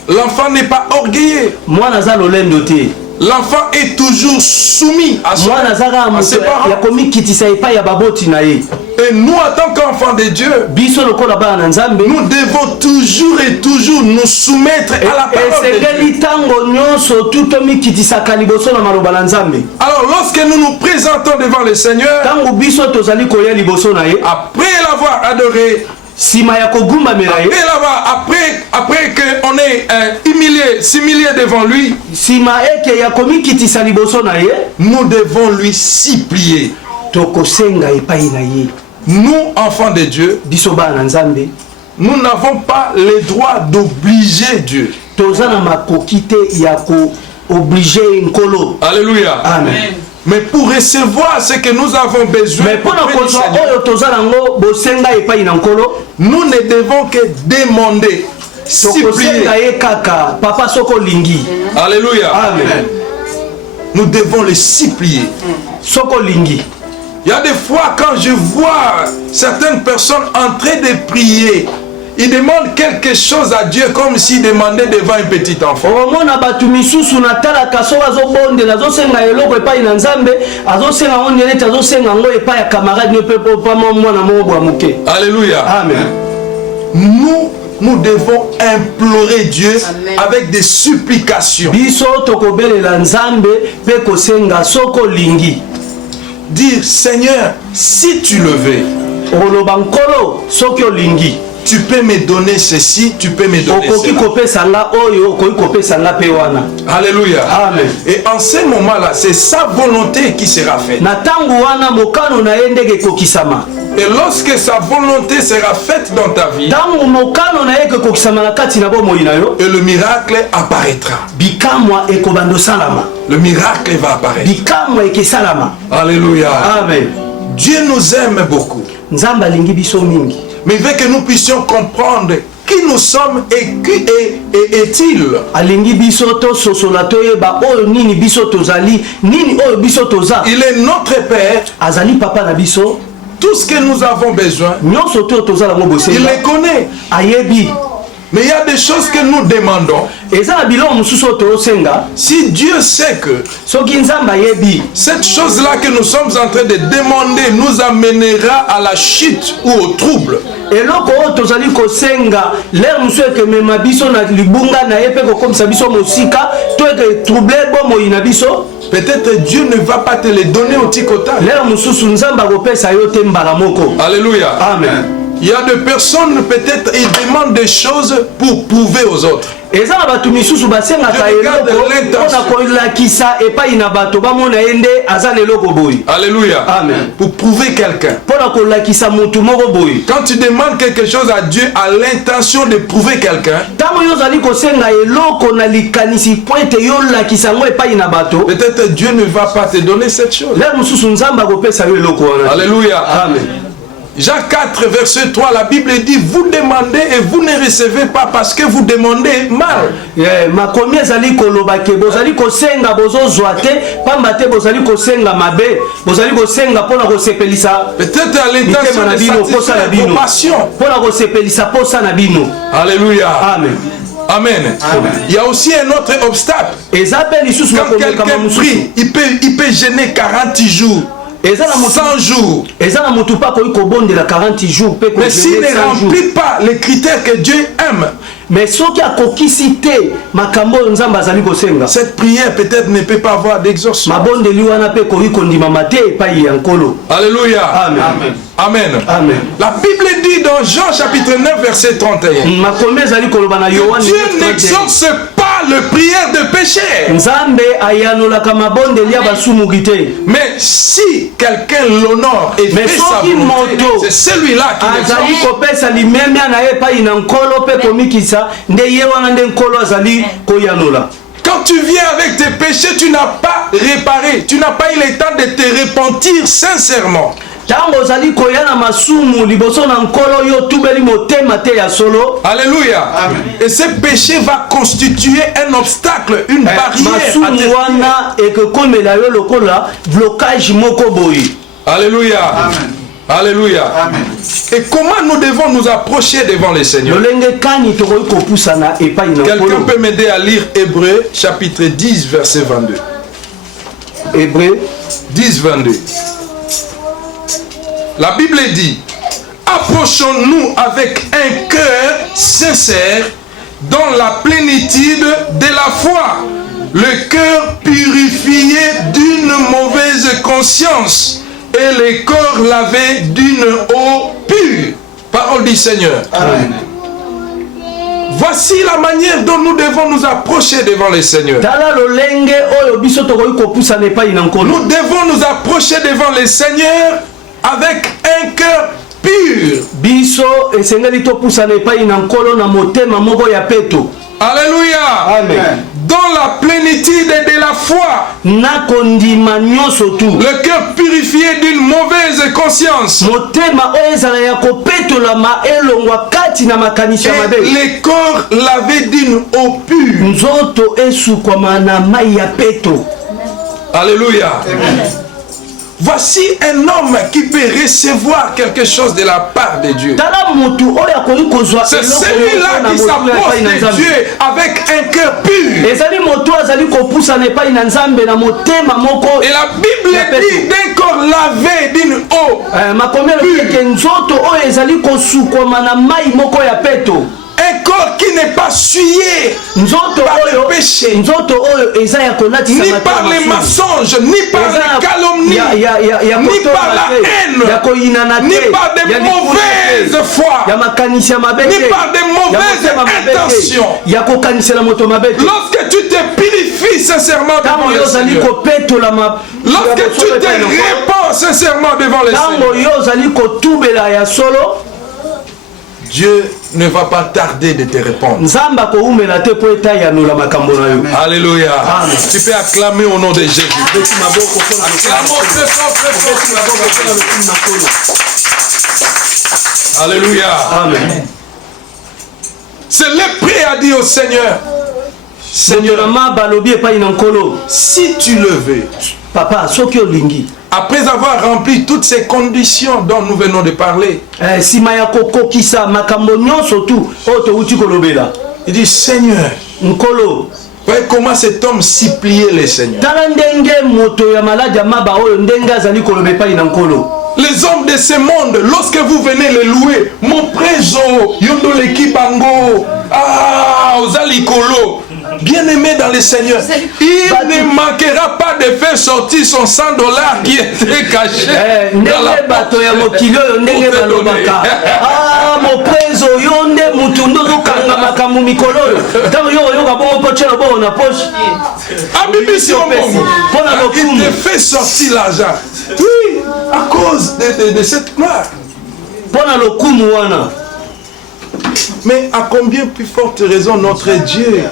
L'enfant n'est pas orgueilleux. Mwana aza lolendo te. L'enfant est toujours soumis à Mwana azaka ses moto ya parents. komikitisa epai ya baboti na ye. Et nous, en tant qu'enfants de Dieu, Biso lokola bana na nzambe. nous devons toujours et toujours nous soumettre à la parole de Dieu. Esengeli tango nyonso tu tomikitisaka liboso na maloba na nzambe. Alors, lorsque nous nous présentons devant le Seigneur, Tango biso tozali koya liboso na ye. après l'avoir adoré, Sima ya kogumbamela ye. après qu'on est s'humilié devant lui, Sima eke ya komikitisa liboso na ye. nous devons lui supplier. Tokosenga epai na ye. Nous, enfants de Dieu, Biso bana na nzambe. nous n'avons pas le droit d'obliger Dieu. Toza na makoki te ya ko obliger nkolo. Alléluia. Amen. Mais pour recevoir ce que nous avons besoin, Mais pour auprès du kozwa Seigneur, oyo toza nango bosenga epai na nkolo. nous ne devons que demander, supplier. Tokosenga ye kaka papa soko lingi. Alléluia. Amen. Nous devons le supplier. Soko lingi. Il y a des fois quand je vois certaines personnes en train de prier, ils demandent quelque chose à Dieu comme s'ils demandaient devant un petit enfant. Omona batu misusu na tala kaso azobonde azosenga eloko epai na nzambe azosenga ngo ndelete azosenga ngo epai ya camarade ne peut pas mwana mo bwa muke. Alléluia. Amen. Nous nous devons implorer Dieu avec des supplications. Dire, Seigneur, si tu le veux, tu peux me donner ceci, tu peux me donner cela. Alléluia. Amen. Et en ce moment-là, c'est sa volonté qui sera faite. Et lorsque sa volonté sera faite dans ta vie, et le miracle apparaîtra. Le miracle va apparaître. Alléluia. Amen. Dieu nous aime beaucoup. Mais il veut que nous puissions comprendre qui nous sommes et qui est-il. Il est notre Père. Tout ce que nous avons besoin, il les connaît. Mais il y a des choses que nous demandons. Si Dieu sait que cette chose-là que nous sommes en train de demander nous amènera à la chute ou au trouble, peut-être Dieu ne va pas te les donner au ticotage. Alléluia. Amen. Il y a des personnes, peut-être, ils demandent des choses pour prouver aux autres. Je regarde l'intention. Alléluia. Amen. Pour prouver quelqu'un. Quand tu demandes quelque chose à Dieu à l'intention de prouver quelqu'un, peut-être Dieu ne va pas te donner cette chose. Alléluia. Amen. Jacques 4, verset 3, la Bible dit, vous demandez et vous ne recevez pas parce que vous demandez mal. Peut-être à l'intention de satisfaire vos passions. Alléluia. Amen. Amen. Amen. Il y a aussi un autre obstacle. Quand quelqu'un prie, il peut gêner 40 jours. 100 jours. Mais s'il ne remplit pas les critères que Dieu aime, cette prière peut-être ne peut pas avoir d'exaucement. Alléluia. Amen. Amen. Amen. La Bible dit dans Jean chapitre 9 verset 31, Dieu n'exauce pas le prière de péché. Mais si quelqu'un l'honore et fait sa volonté, c'est celui-là qui l'exauce. Quand tu viens avec tes péchés, tu n'as pas réparé, tu n'as pas eu le temps de te repentir sincèrement. Alléluia. Amen. Et ce péché va constituer un obstacle, une barrière. Alléluia. Amen. Alléluia. Amen. Et comment nous devons nous approcher devant le Seigneur? Quelqu'un peut m'aider à lire Hébreux chapitre 10 verset 22. Hébreux 10 22. La Bible dit, approchons-nous avec un cœur sincère dans la plénitude de la foi, le cœur purifié d'une mauvaise conscience et le corps lavé d'une eau pure. Parole du Seigneur. Amen. Voici la manière dont nous devons nous approcher devant le Seigneur. Nous devons nous approcher devant le Seigneur avec un cœur pur. Alléluia. Amen. Dans la plénitude de la foi. Le cœur purifié d'une mauvaise conscience. Et le corps lavé d'une eau pure. Alléluia. Amen. Voici un homme qui peut recevoir quelque chose de la part de Dieu. C'est celui-là qui s'approche de Dieu avec un cœur pur. Et la Bible dit d'un corps lavé d'une eau pure. Un corps qui n'est pas souillé par le péché, ni par les mensonges, ni par les calomnies, ni par la haine, ni par des mauvaises foi, ni par des mauvaises intentions. Lorsque tu te purifies sincèrement devant le Seigneur, lorsque tu te répands sincèrement devant le Seigneur, Dieu ne va pas tarder de te répondre. Alléluia. Amen. Tu peux acclamer au nom de Jésus. Acclamons très fort. Alléluia. Amen. C'est lépreux a dit au Seigneur, Seigneur, si tu le veux, Papa, après avoir rempli toutes ces conditions dont nous venons de parler, il dit, Seigneur, voyez comment cet homme suppliait le Seigneur. Les hommes de ce monde, lorsque vous venez les louer, mon préso, yondole kibango, ozalikolo, bien-aimé dans le Seigneur, il ne manquera pas de faire sortir son $100 qui était caché dans la porte. Mon préso, yonde mutundo kanga makamu mikolo. Tant yo kabongo pochelo bo na poche. Il te fait sortir l'argent. Oui, à cause de cette gloire. Mais à combien plus forte raison notre Dieu,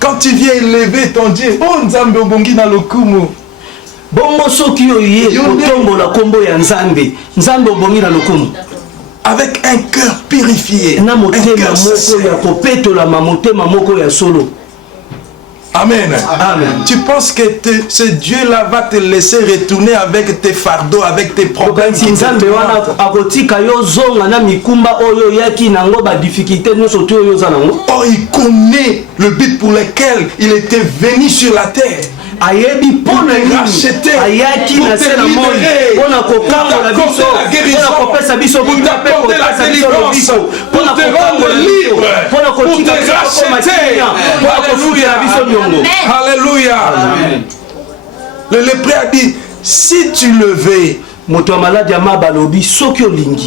quand tu viens élever ton Dieu, oh Nzambe obongi na lokumu. Bongo soki oye kotombola kombo ya Nzambe. Nzambe obongi na lokumu. Avec un cœur purifié, un cœur sincère. Amen. Amen. Tu penses que ce Dieu-là va te laisser retourner avec tes fardeaux, avec tes problèmes qui Oh, il connaît le but pour lequel il était venu sur la terre. Ayebi pona racheter ayaki na sela moi pona kokangola biso pona kopesa biso buta pe kopesa biso biso pona te rendre libre pona kotika racheter pona kofuya biso nyongo. Alléluia. Le lépreux a dit, si tu le veux,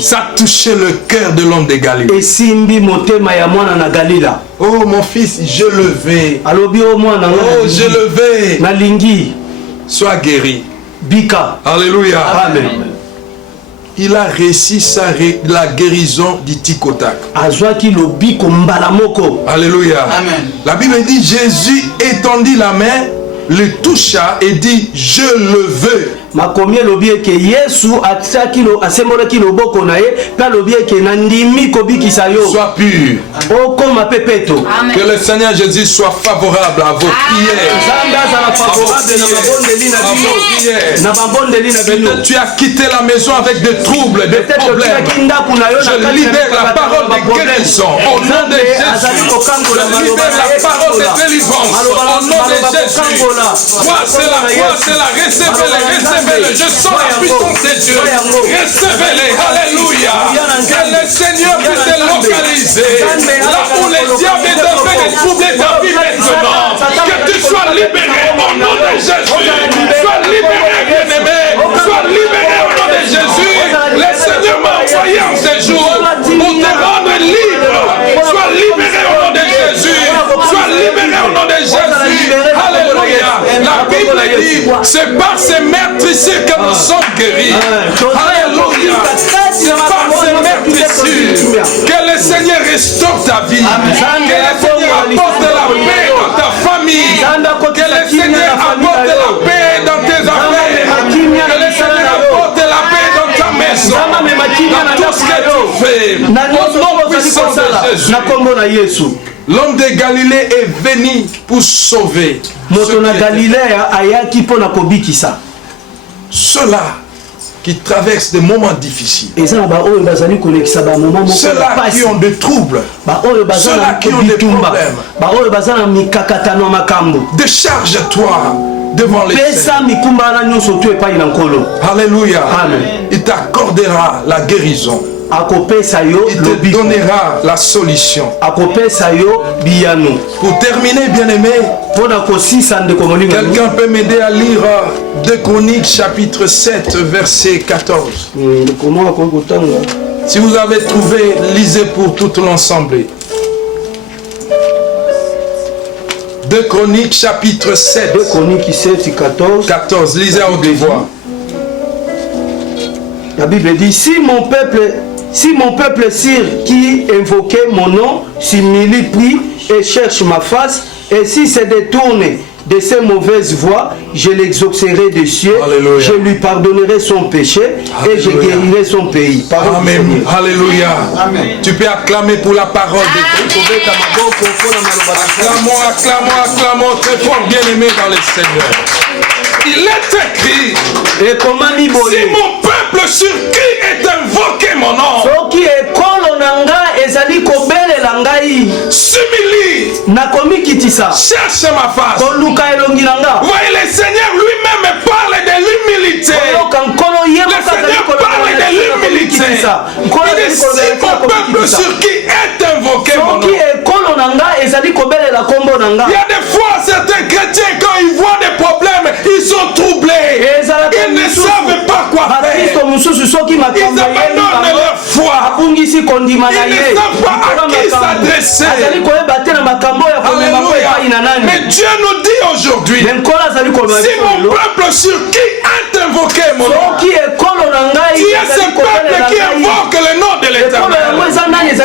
ça a touché le cœur de l'homme de Galilée. Oh mon fils, je le vais. Oh, je le vais. Sois guéri. Bika. Alléluia. Amen. Il a réussi la guérison du Tikotak. Alléluia. Amen. La Bible dit, Jésus étendit la main, le toucha et dit, je le veux. Makomi lobie ke Yesu ataki lo asembola ki loboko na ye pa lobie ke nandimi kobikisa yo. Sois pur. O koma pepeto. Que le Seigneur Jésus soit favorable à vos prières. Peut-être tu as quitté la maison avec des troubles, des problèmes. Je libère la parole de guérison au nom de Jésus. Je libère la parole de délivrance au nom de Jésus. Moi c'est la recevez-les. Je sens la puissance de Dieu. Recevez-les. Alléluia. Que le Seigneur puisse te localiser là où les diables devaient troubler ta vie maintenant. Que tu sois libéré au nom de Jésus. Sois libéré, bien-aimé. Sois libéré au nom de Jésus. Le Seigneur m'a envoyé en ce jour pour te rendre libre. Sois libéré au nom de Jésus. Sois libéré au nom de Jésus. Alléluia. La Bible dit, c'est par ces meurtrissures que nous sommes guéris. Alléluia. C'est par ces meurtrissures que le Seigneur restaure ta vie. Que le Seigneur apporte la paix dans ta famille. Que le Seigneur apporte la paix dans tes affaires. Que le Seigneur apporte la paix dans ta maison. Dans tout ce que tu fais. Au nom puissant de Jésus. L'homme de Galilée est venu pour sauver ceux-là qui traversent des moments difficiles, ceux-là qui ont des troubles, ceux-là qui ont des problèmes. Décharge-toi devant les Seigneurs. Alléluia. Amen. Il t'accordera la guérison il te donnera la solution. Pour terminer, bien-aimé, quelqu'un peut m'aider à lire 2 Chroniques chapitre 7 verset 14. Si vous avez trouvé, lisez pour toute l'ensemble. 2 Chroniques chapitre 7. 2 Chroniques 7, 14. Lisez à haute voix. La Bible dit, si mon peuple sire qui invoquait mon nom, s'humilie, prie et cherche ma face, et si se détourne de ses mauvaises voies, je l'exaucerai des cieux. Alléluia. Je lui pardonnerai son péché. Alléluia. Et je guérirai son pays. Amen. Alléluia. Amen. Tu peux acclamer pour la parole de Dieu. Acclamons très fort, bien-aimé dans le Seigneur. Il est écrit, si mon peuple sur qui est invoqué mon nom s'humilie, cherche ma face. Voyez, le Seigneur lui-même parle de l'humilité. Le Seigneur parle de l'humilité. Il dit, si mon peuple sur qui est invoqué mon nom. Il y a des fois certains chrétiens, quand ils voient des problèmes, ils sont troublés. Ils ne savent pas quoi faire. Ils abandonnent leur foi. Ils ne savent pas à qui s'adresser. Mais Dieu nous dit aujourd'hui, si mon peuple sur qui est invoqué mon nom, tu es ce peuple qui invoque le nom de l'Éternel.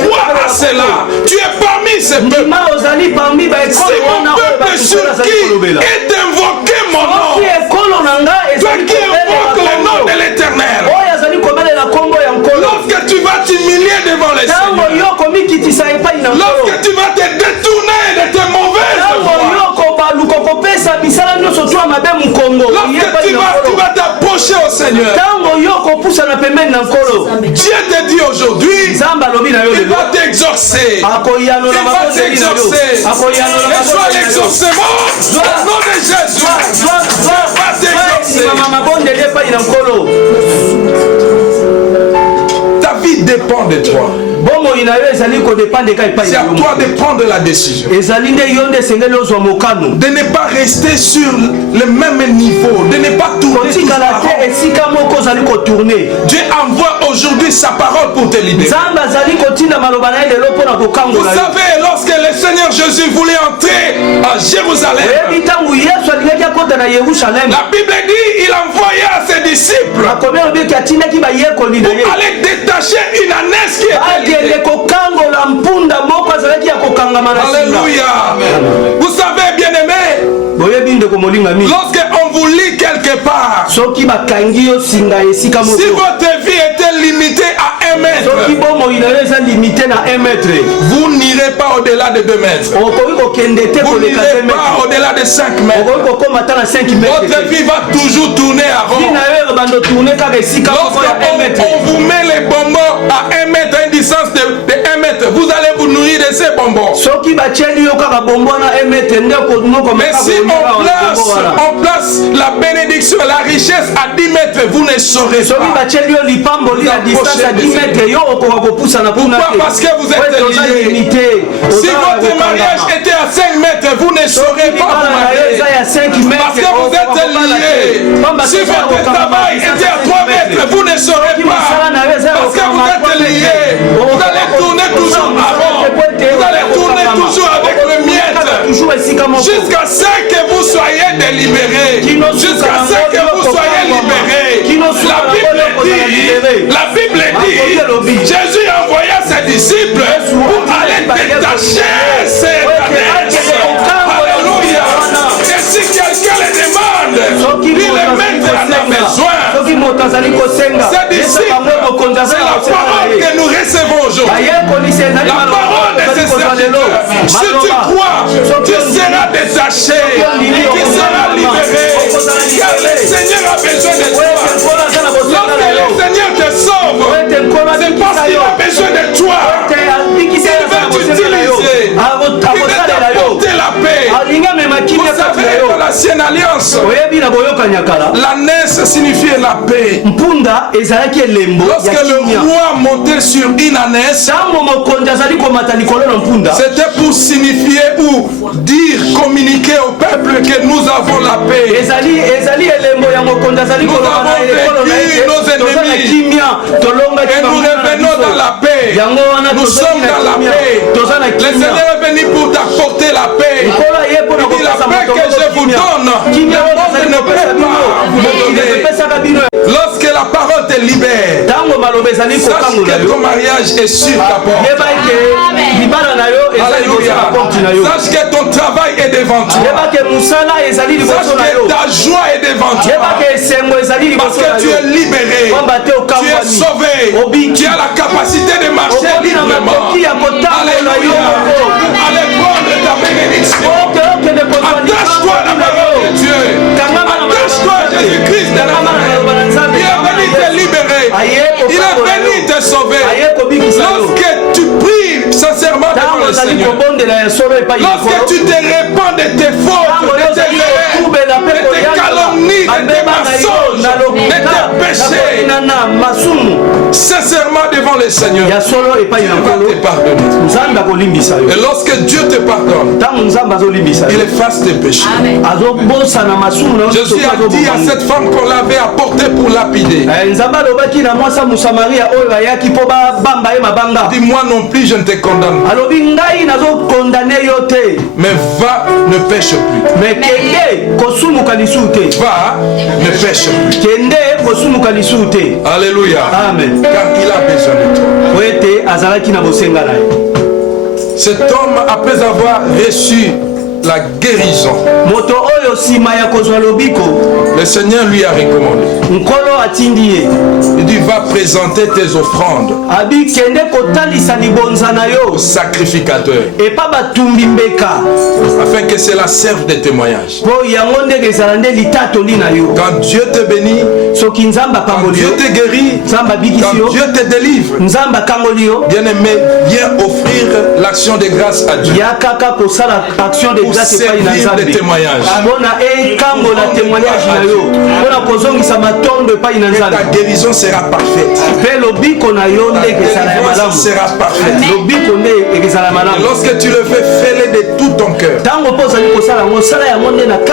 Crois à cela. Tu es parmi ces peuples. Si mon peuple sur qui est invoqué mon nom, toi qui invoques le nom de l'Éternel, lorsque tu vas t'humilier devant les Seigneurs, lorsque tu vas te détourner de tes mauvaises voies, lorsque tu vas t'approcher au Seigneur, Dieu te dit aujourd'hui, il va t'exaucer. Il va t'exaucer. Et soit l'exaucement au nom de Jésus. Il va t'exaucer. Ta vie dépend de toi. C'est à toi de prendre la décision. De ne pas rester sur le même niveau. De ne pas tourner. Dieu envoie aujourd'hui sa parole pour te libérer. Vous savez, lorsque le Seigneur Jésus voulait entrer à Jérusalem, la Bible dit il envoya ses disciples pour aller détacher une ânesse qui était liée. Alléluia. Vous savez, bien-aimé, lorsqu'on vous lit quelque part, si votre vie était limitée à 1 mètre, vous n'irez pas au-delà de 2 mètres. Vous n'irez pas au-delà de 5 mètres. Votre vie va toujours tourner à rond. Lorsqu'on vous met les bonbons à 1 mètre, à une distance de 1 mètre, vous allez vous nourrir de ces bonbons. Mais si on place la bénédiction, la richesse à 10 mètres, vous ne saurez pas. Pourquoi? Parce que vous êtes liés. Si votre mariage était à 5 mètres, vous ne saurez pas vous marier. Parce que vous êtes liés. Si votre travail était à 3 mètres, vous ne saurez pas. Parce que vous êtes liés. Vous allez tourner toujours avant. Vous allez tourner toujours avec le mien. Jusqu'à ce que vous soyez délivrés. Jusqu'à ce que vous soyez libérés. La Bible dit, Jésus envoya ses disciples pour aller détacher ses ânesse. Alléluia. Et si quelqu'un les demande, il les met à la besoin. Ces disciples, c'est la parole que nous recevons aujourd'hui. La parole de ces serviteurs. Si tu crois, tu seras détaché, tu seras libéré. Car le Seigneur a besoin de toi. Lorsque le Seigneur te sauve, c'est parce qu'il a besoin de toi. Il va t'utiliser. Il va t'apporter la paix. Vous savez, dans la l'ancienne alliance, oyebi na boyoka nyakala l'ânesse signifiait la paix. mpunda ezalaki elembo Lorsque ya le kimia. roi montait sur une ânesse, Tango mokonzi azali komata likolo na mpunda c'était pour signifier ou dire, communiquer au peuple que nous avons la paix. ezali elembo ya mokonzi azali koloba na ekolo na ete toza na kimia tolongaki Et nous revenons dans la paix. yango wana Nous sommes dans la paix. toza na Le kimia Seigneur est venu pour t'apporter la paix. nkolo ye mpo na Il dit la kopesa paix moto que je vous donne, kimia le oyo monde azali ne kopesa peut pas vous le bino donner. epesaka bino Lorsque la parole te libère, ntango maloba ezali sache kokangola que yo ton mariage est sur ta porte. yeba ete libala na yo ezali liboso Alléluia. na porte na yo Sache que ton travail est devant toi. yeba ke mosala ezali liboso Sache na yo que ta joie est devant yeba toi. ke esengo ezali Parce liboso que na tu yo es libéré. kwamba te Tu es okangwani sauvé. obiki Tu as la capacité de marcher okoki na librement. makoki ya kotambola yo Alléluia. moko À l'école de ta bénédiction. okende kozwa Attache-toi à la parole de Dieu. Attache-toi à Jésus-Christ de Nazareth. Il est venu te libérer. Il est venu te sauver. Lorsque tu pries sincèrement devant le Seigneur, lorsque tu te répands de tes fautes, de tes erreurs, de tes calomnies, de tes mensonges, de tes péchés, sincèrement devant le Seigneur, il va te pardonner. Et lorsque Dieu te pardonne, il efface tes péchés. Jésus a dit à cette femme qu'on l'avait apportée pour lapider. Dis moi non plus je ne te condamne pas. Mais va, ne pêche plus. Va, ne pêche plus. Alléluia. Amen. Car il a besoin de toi. Cet homme, après avoir reçu la guérison, le Seigneur lui a recommandé. Il dit va présenter tes offrandes au sacrificateur afin que cela serve de témoignage. Quand Dieu te bénit, quand Dieu te guérit, quand Dieu te délivre, bien-aimé, viens offrir l'action de grâce à Dieu pour servir de témoignage. Et ta guérison sera parfaite. Ta délivrance sera parfaite. Et lorsque tu le fais, fais-le de tout ton cœur.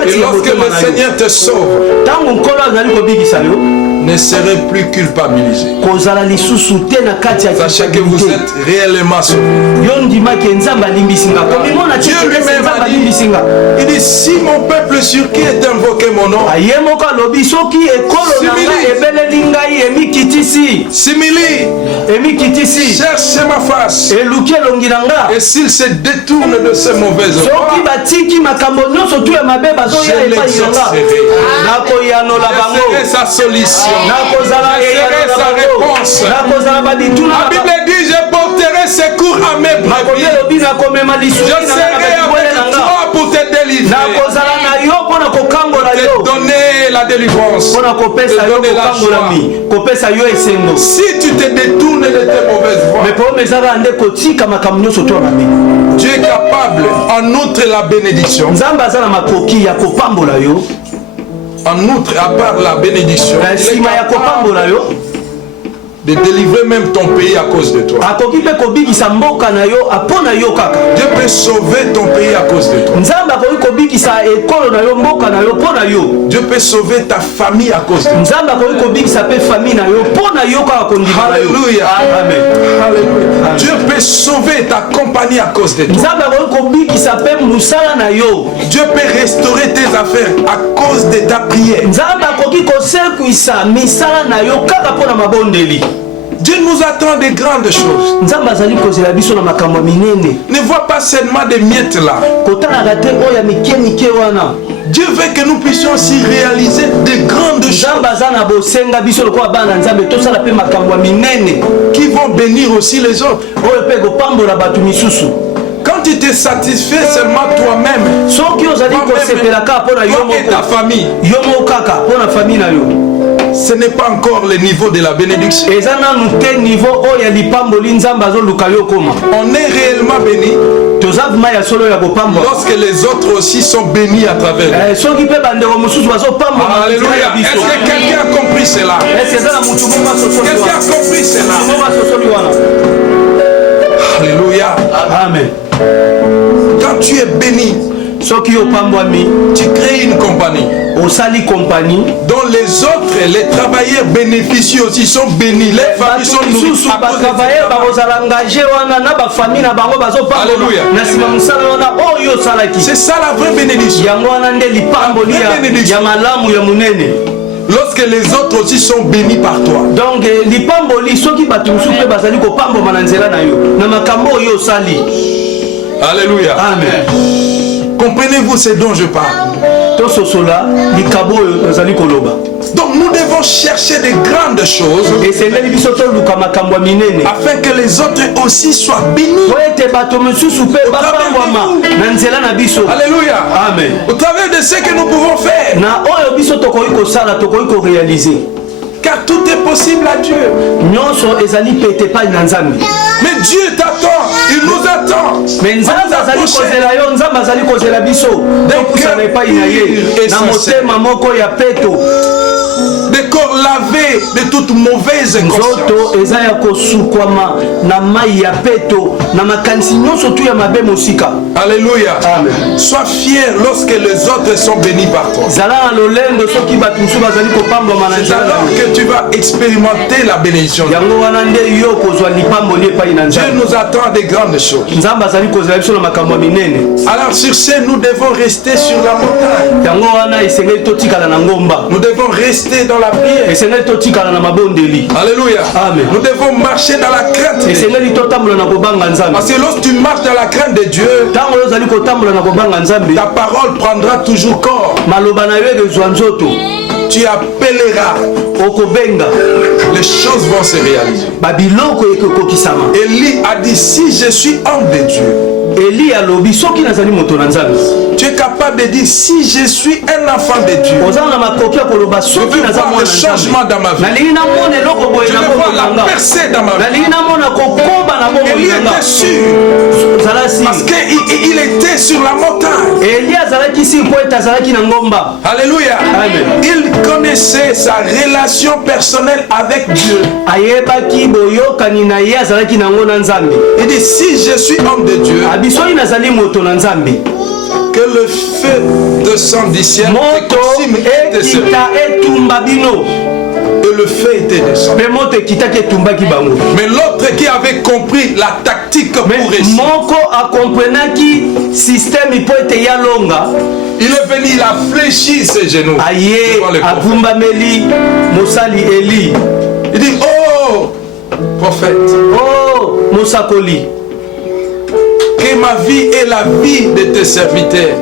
Et lorsque le Seigneur te sauve, ne serez plus culpabilisé. Sachez que vous êtes réellement sauvés. Dieu lui-même a dit, il dit si mon peuple sur qui est invoqué mon nom s'humilie, cherche ma face, et s'il se détourne de ses mauvaises voies, je l'exaucerai. Je serai sa solution. Je serai sa réponse. La Bible dit je porterai secours à mes brebis. Je serai avec toi pour te délivrer. Te donner la délivrance. Te donner la joie. Si tu te détournes de tes mauvaises voies, Dieu est capable, en outre la bénédiction, en outre, à part la bénédiction, il est capable de délivrer même ton pays à cause de toi. Dieu peut sauver ton pays à cause de toi. Dieu peut sauver ta famille à cause de toi. Alléluia. Alléluia. Dieu peut sauver ta compagnie à cause de toi. Dieu peut restaurer tes affaires à cause de ta prière. Dieu nous attend de grandes choses. Ne vois pas seulement des miettes là. Dieu veut que nous puissions aussi réaliser de grandes choses qui vont bénir aussi les autres. Quand tu te satisfais seulement toi-même, toi et ta famille, ce n'est pas encore le niveau de la bénédiction. On est réellement béni lorsque les autres aussi sont bénis à travers nous. Alléluia. Est-ce que quelqu'un a compris cela? Quelqu'un a compris cela? Alléluia. Amen. Quand tu es béni, tu crées une compagnie dont les autres, les travailleurs bénéficient aussi, sont bénis, les familles sont nourries. Alléluia. C'est ça la vraie bénédiction. Lorsque les autres aussi sont bénis par toi. Donc Alléluia. Amen. Comprenez-vous ce dont je parle? Donc nous devons chercher de grandes choses afin que les autres aussi soient bénis. Alléluia. Amen. Au travers de ce que nous pouvons faire. Car tout est possible à Dieu. Mais Dieu t'attend, il nous attend. Des corps lavés de toute mauvaise conscience. Alléluia. Amen. Sois fier lorsque les autres sont bénis par toi. C'est alors que tu vas expérimenter la bénédiction. Dieu nous attend des grandes choses. Alors sur ce, nous devons rester sur la montagne. Nous devons rester dans la prière. Alléluia. Amen. Nous devons marcher dans la crainte. Parce que lorsque tu marches dans la crainte de Dieu, ta parole prendra toujours corps. Tu appelleras. Les choses vont se réaliser. Élie a dit, si je suis homme de Dieu, tu es capable de dire, si je suis un enfant de Dieu, je veux voir le changement dans ma vie. Je veux voir la percée dans ma vie. Élie était sûr, parce qu'il était sur la montagne. Alléluia. Amen. Il connaissait sa relation personnelle avec Dieu. Il dit, si je suis homme de Dieu, que le feu descende du ciel et consume et le feu était descendu. Mais l'autre qui avait compris la tactique pour réussir, il est venu, il a fléchi ses genoux devant le prophète. Il dit, oh prophète, oh Mosakoli, que ma vie est la vie de tes serviteurs.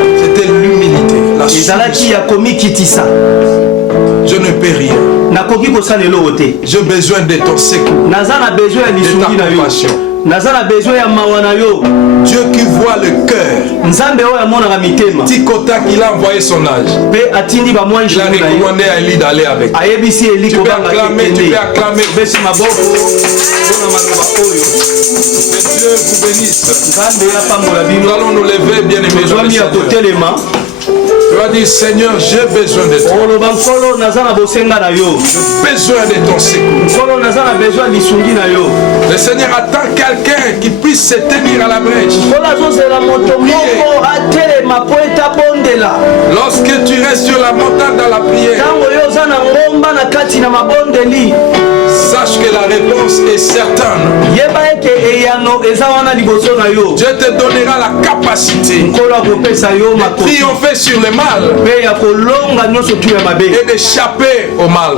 C'était l'humilité, la soumission. Je ne peux rien. J'ai besoin de ton secours, de ta compassion. Dieu qui voit le cœur. Tikota qu'il a envoyé son âge. Il a recommandé à Élie d'aller avec. Tu peux acclamer, tu peux acclamer. Que Dieu vous bénisse. Nous allons nous lever, bien aimés. Tu vas dire, Seigneur, j'ai besoin de toi. J'ai besoin de ton secours. Le Seigneur attend quelqu'un qui puisse se tenir à la brèche. Lorsque tu restes sur la montagne dans la prière, sache que la réponse est certaine. Dieu te donnera la capacité de triompher sur le mal et d'échapper au mal.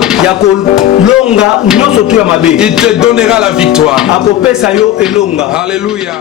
Il te donnera la victoire. Alléluia.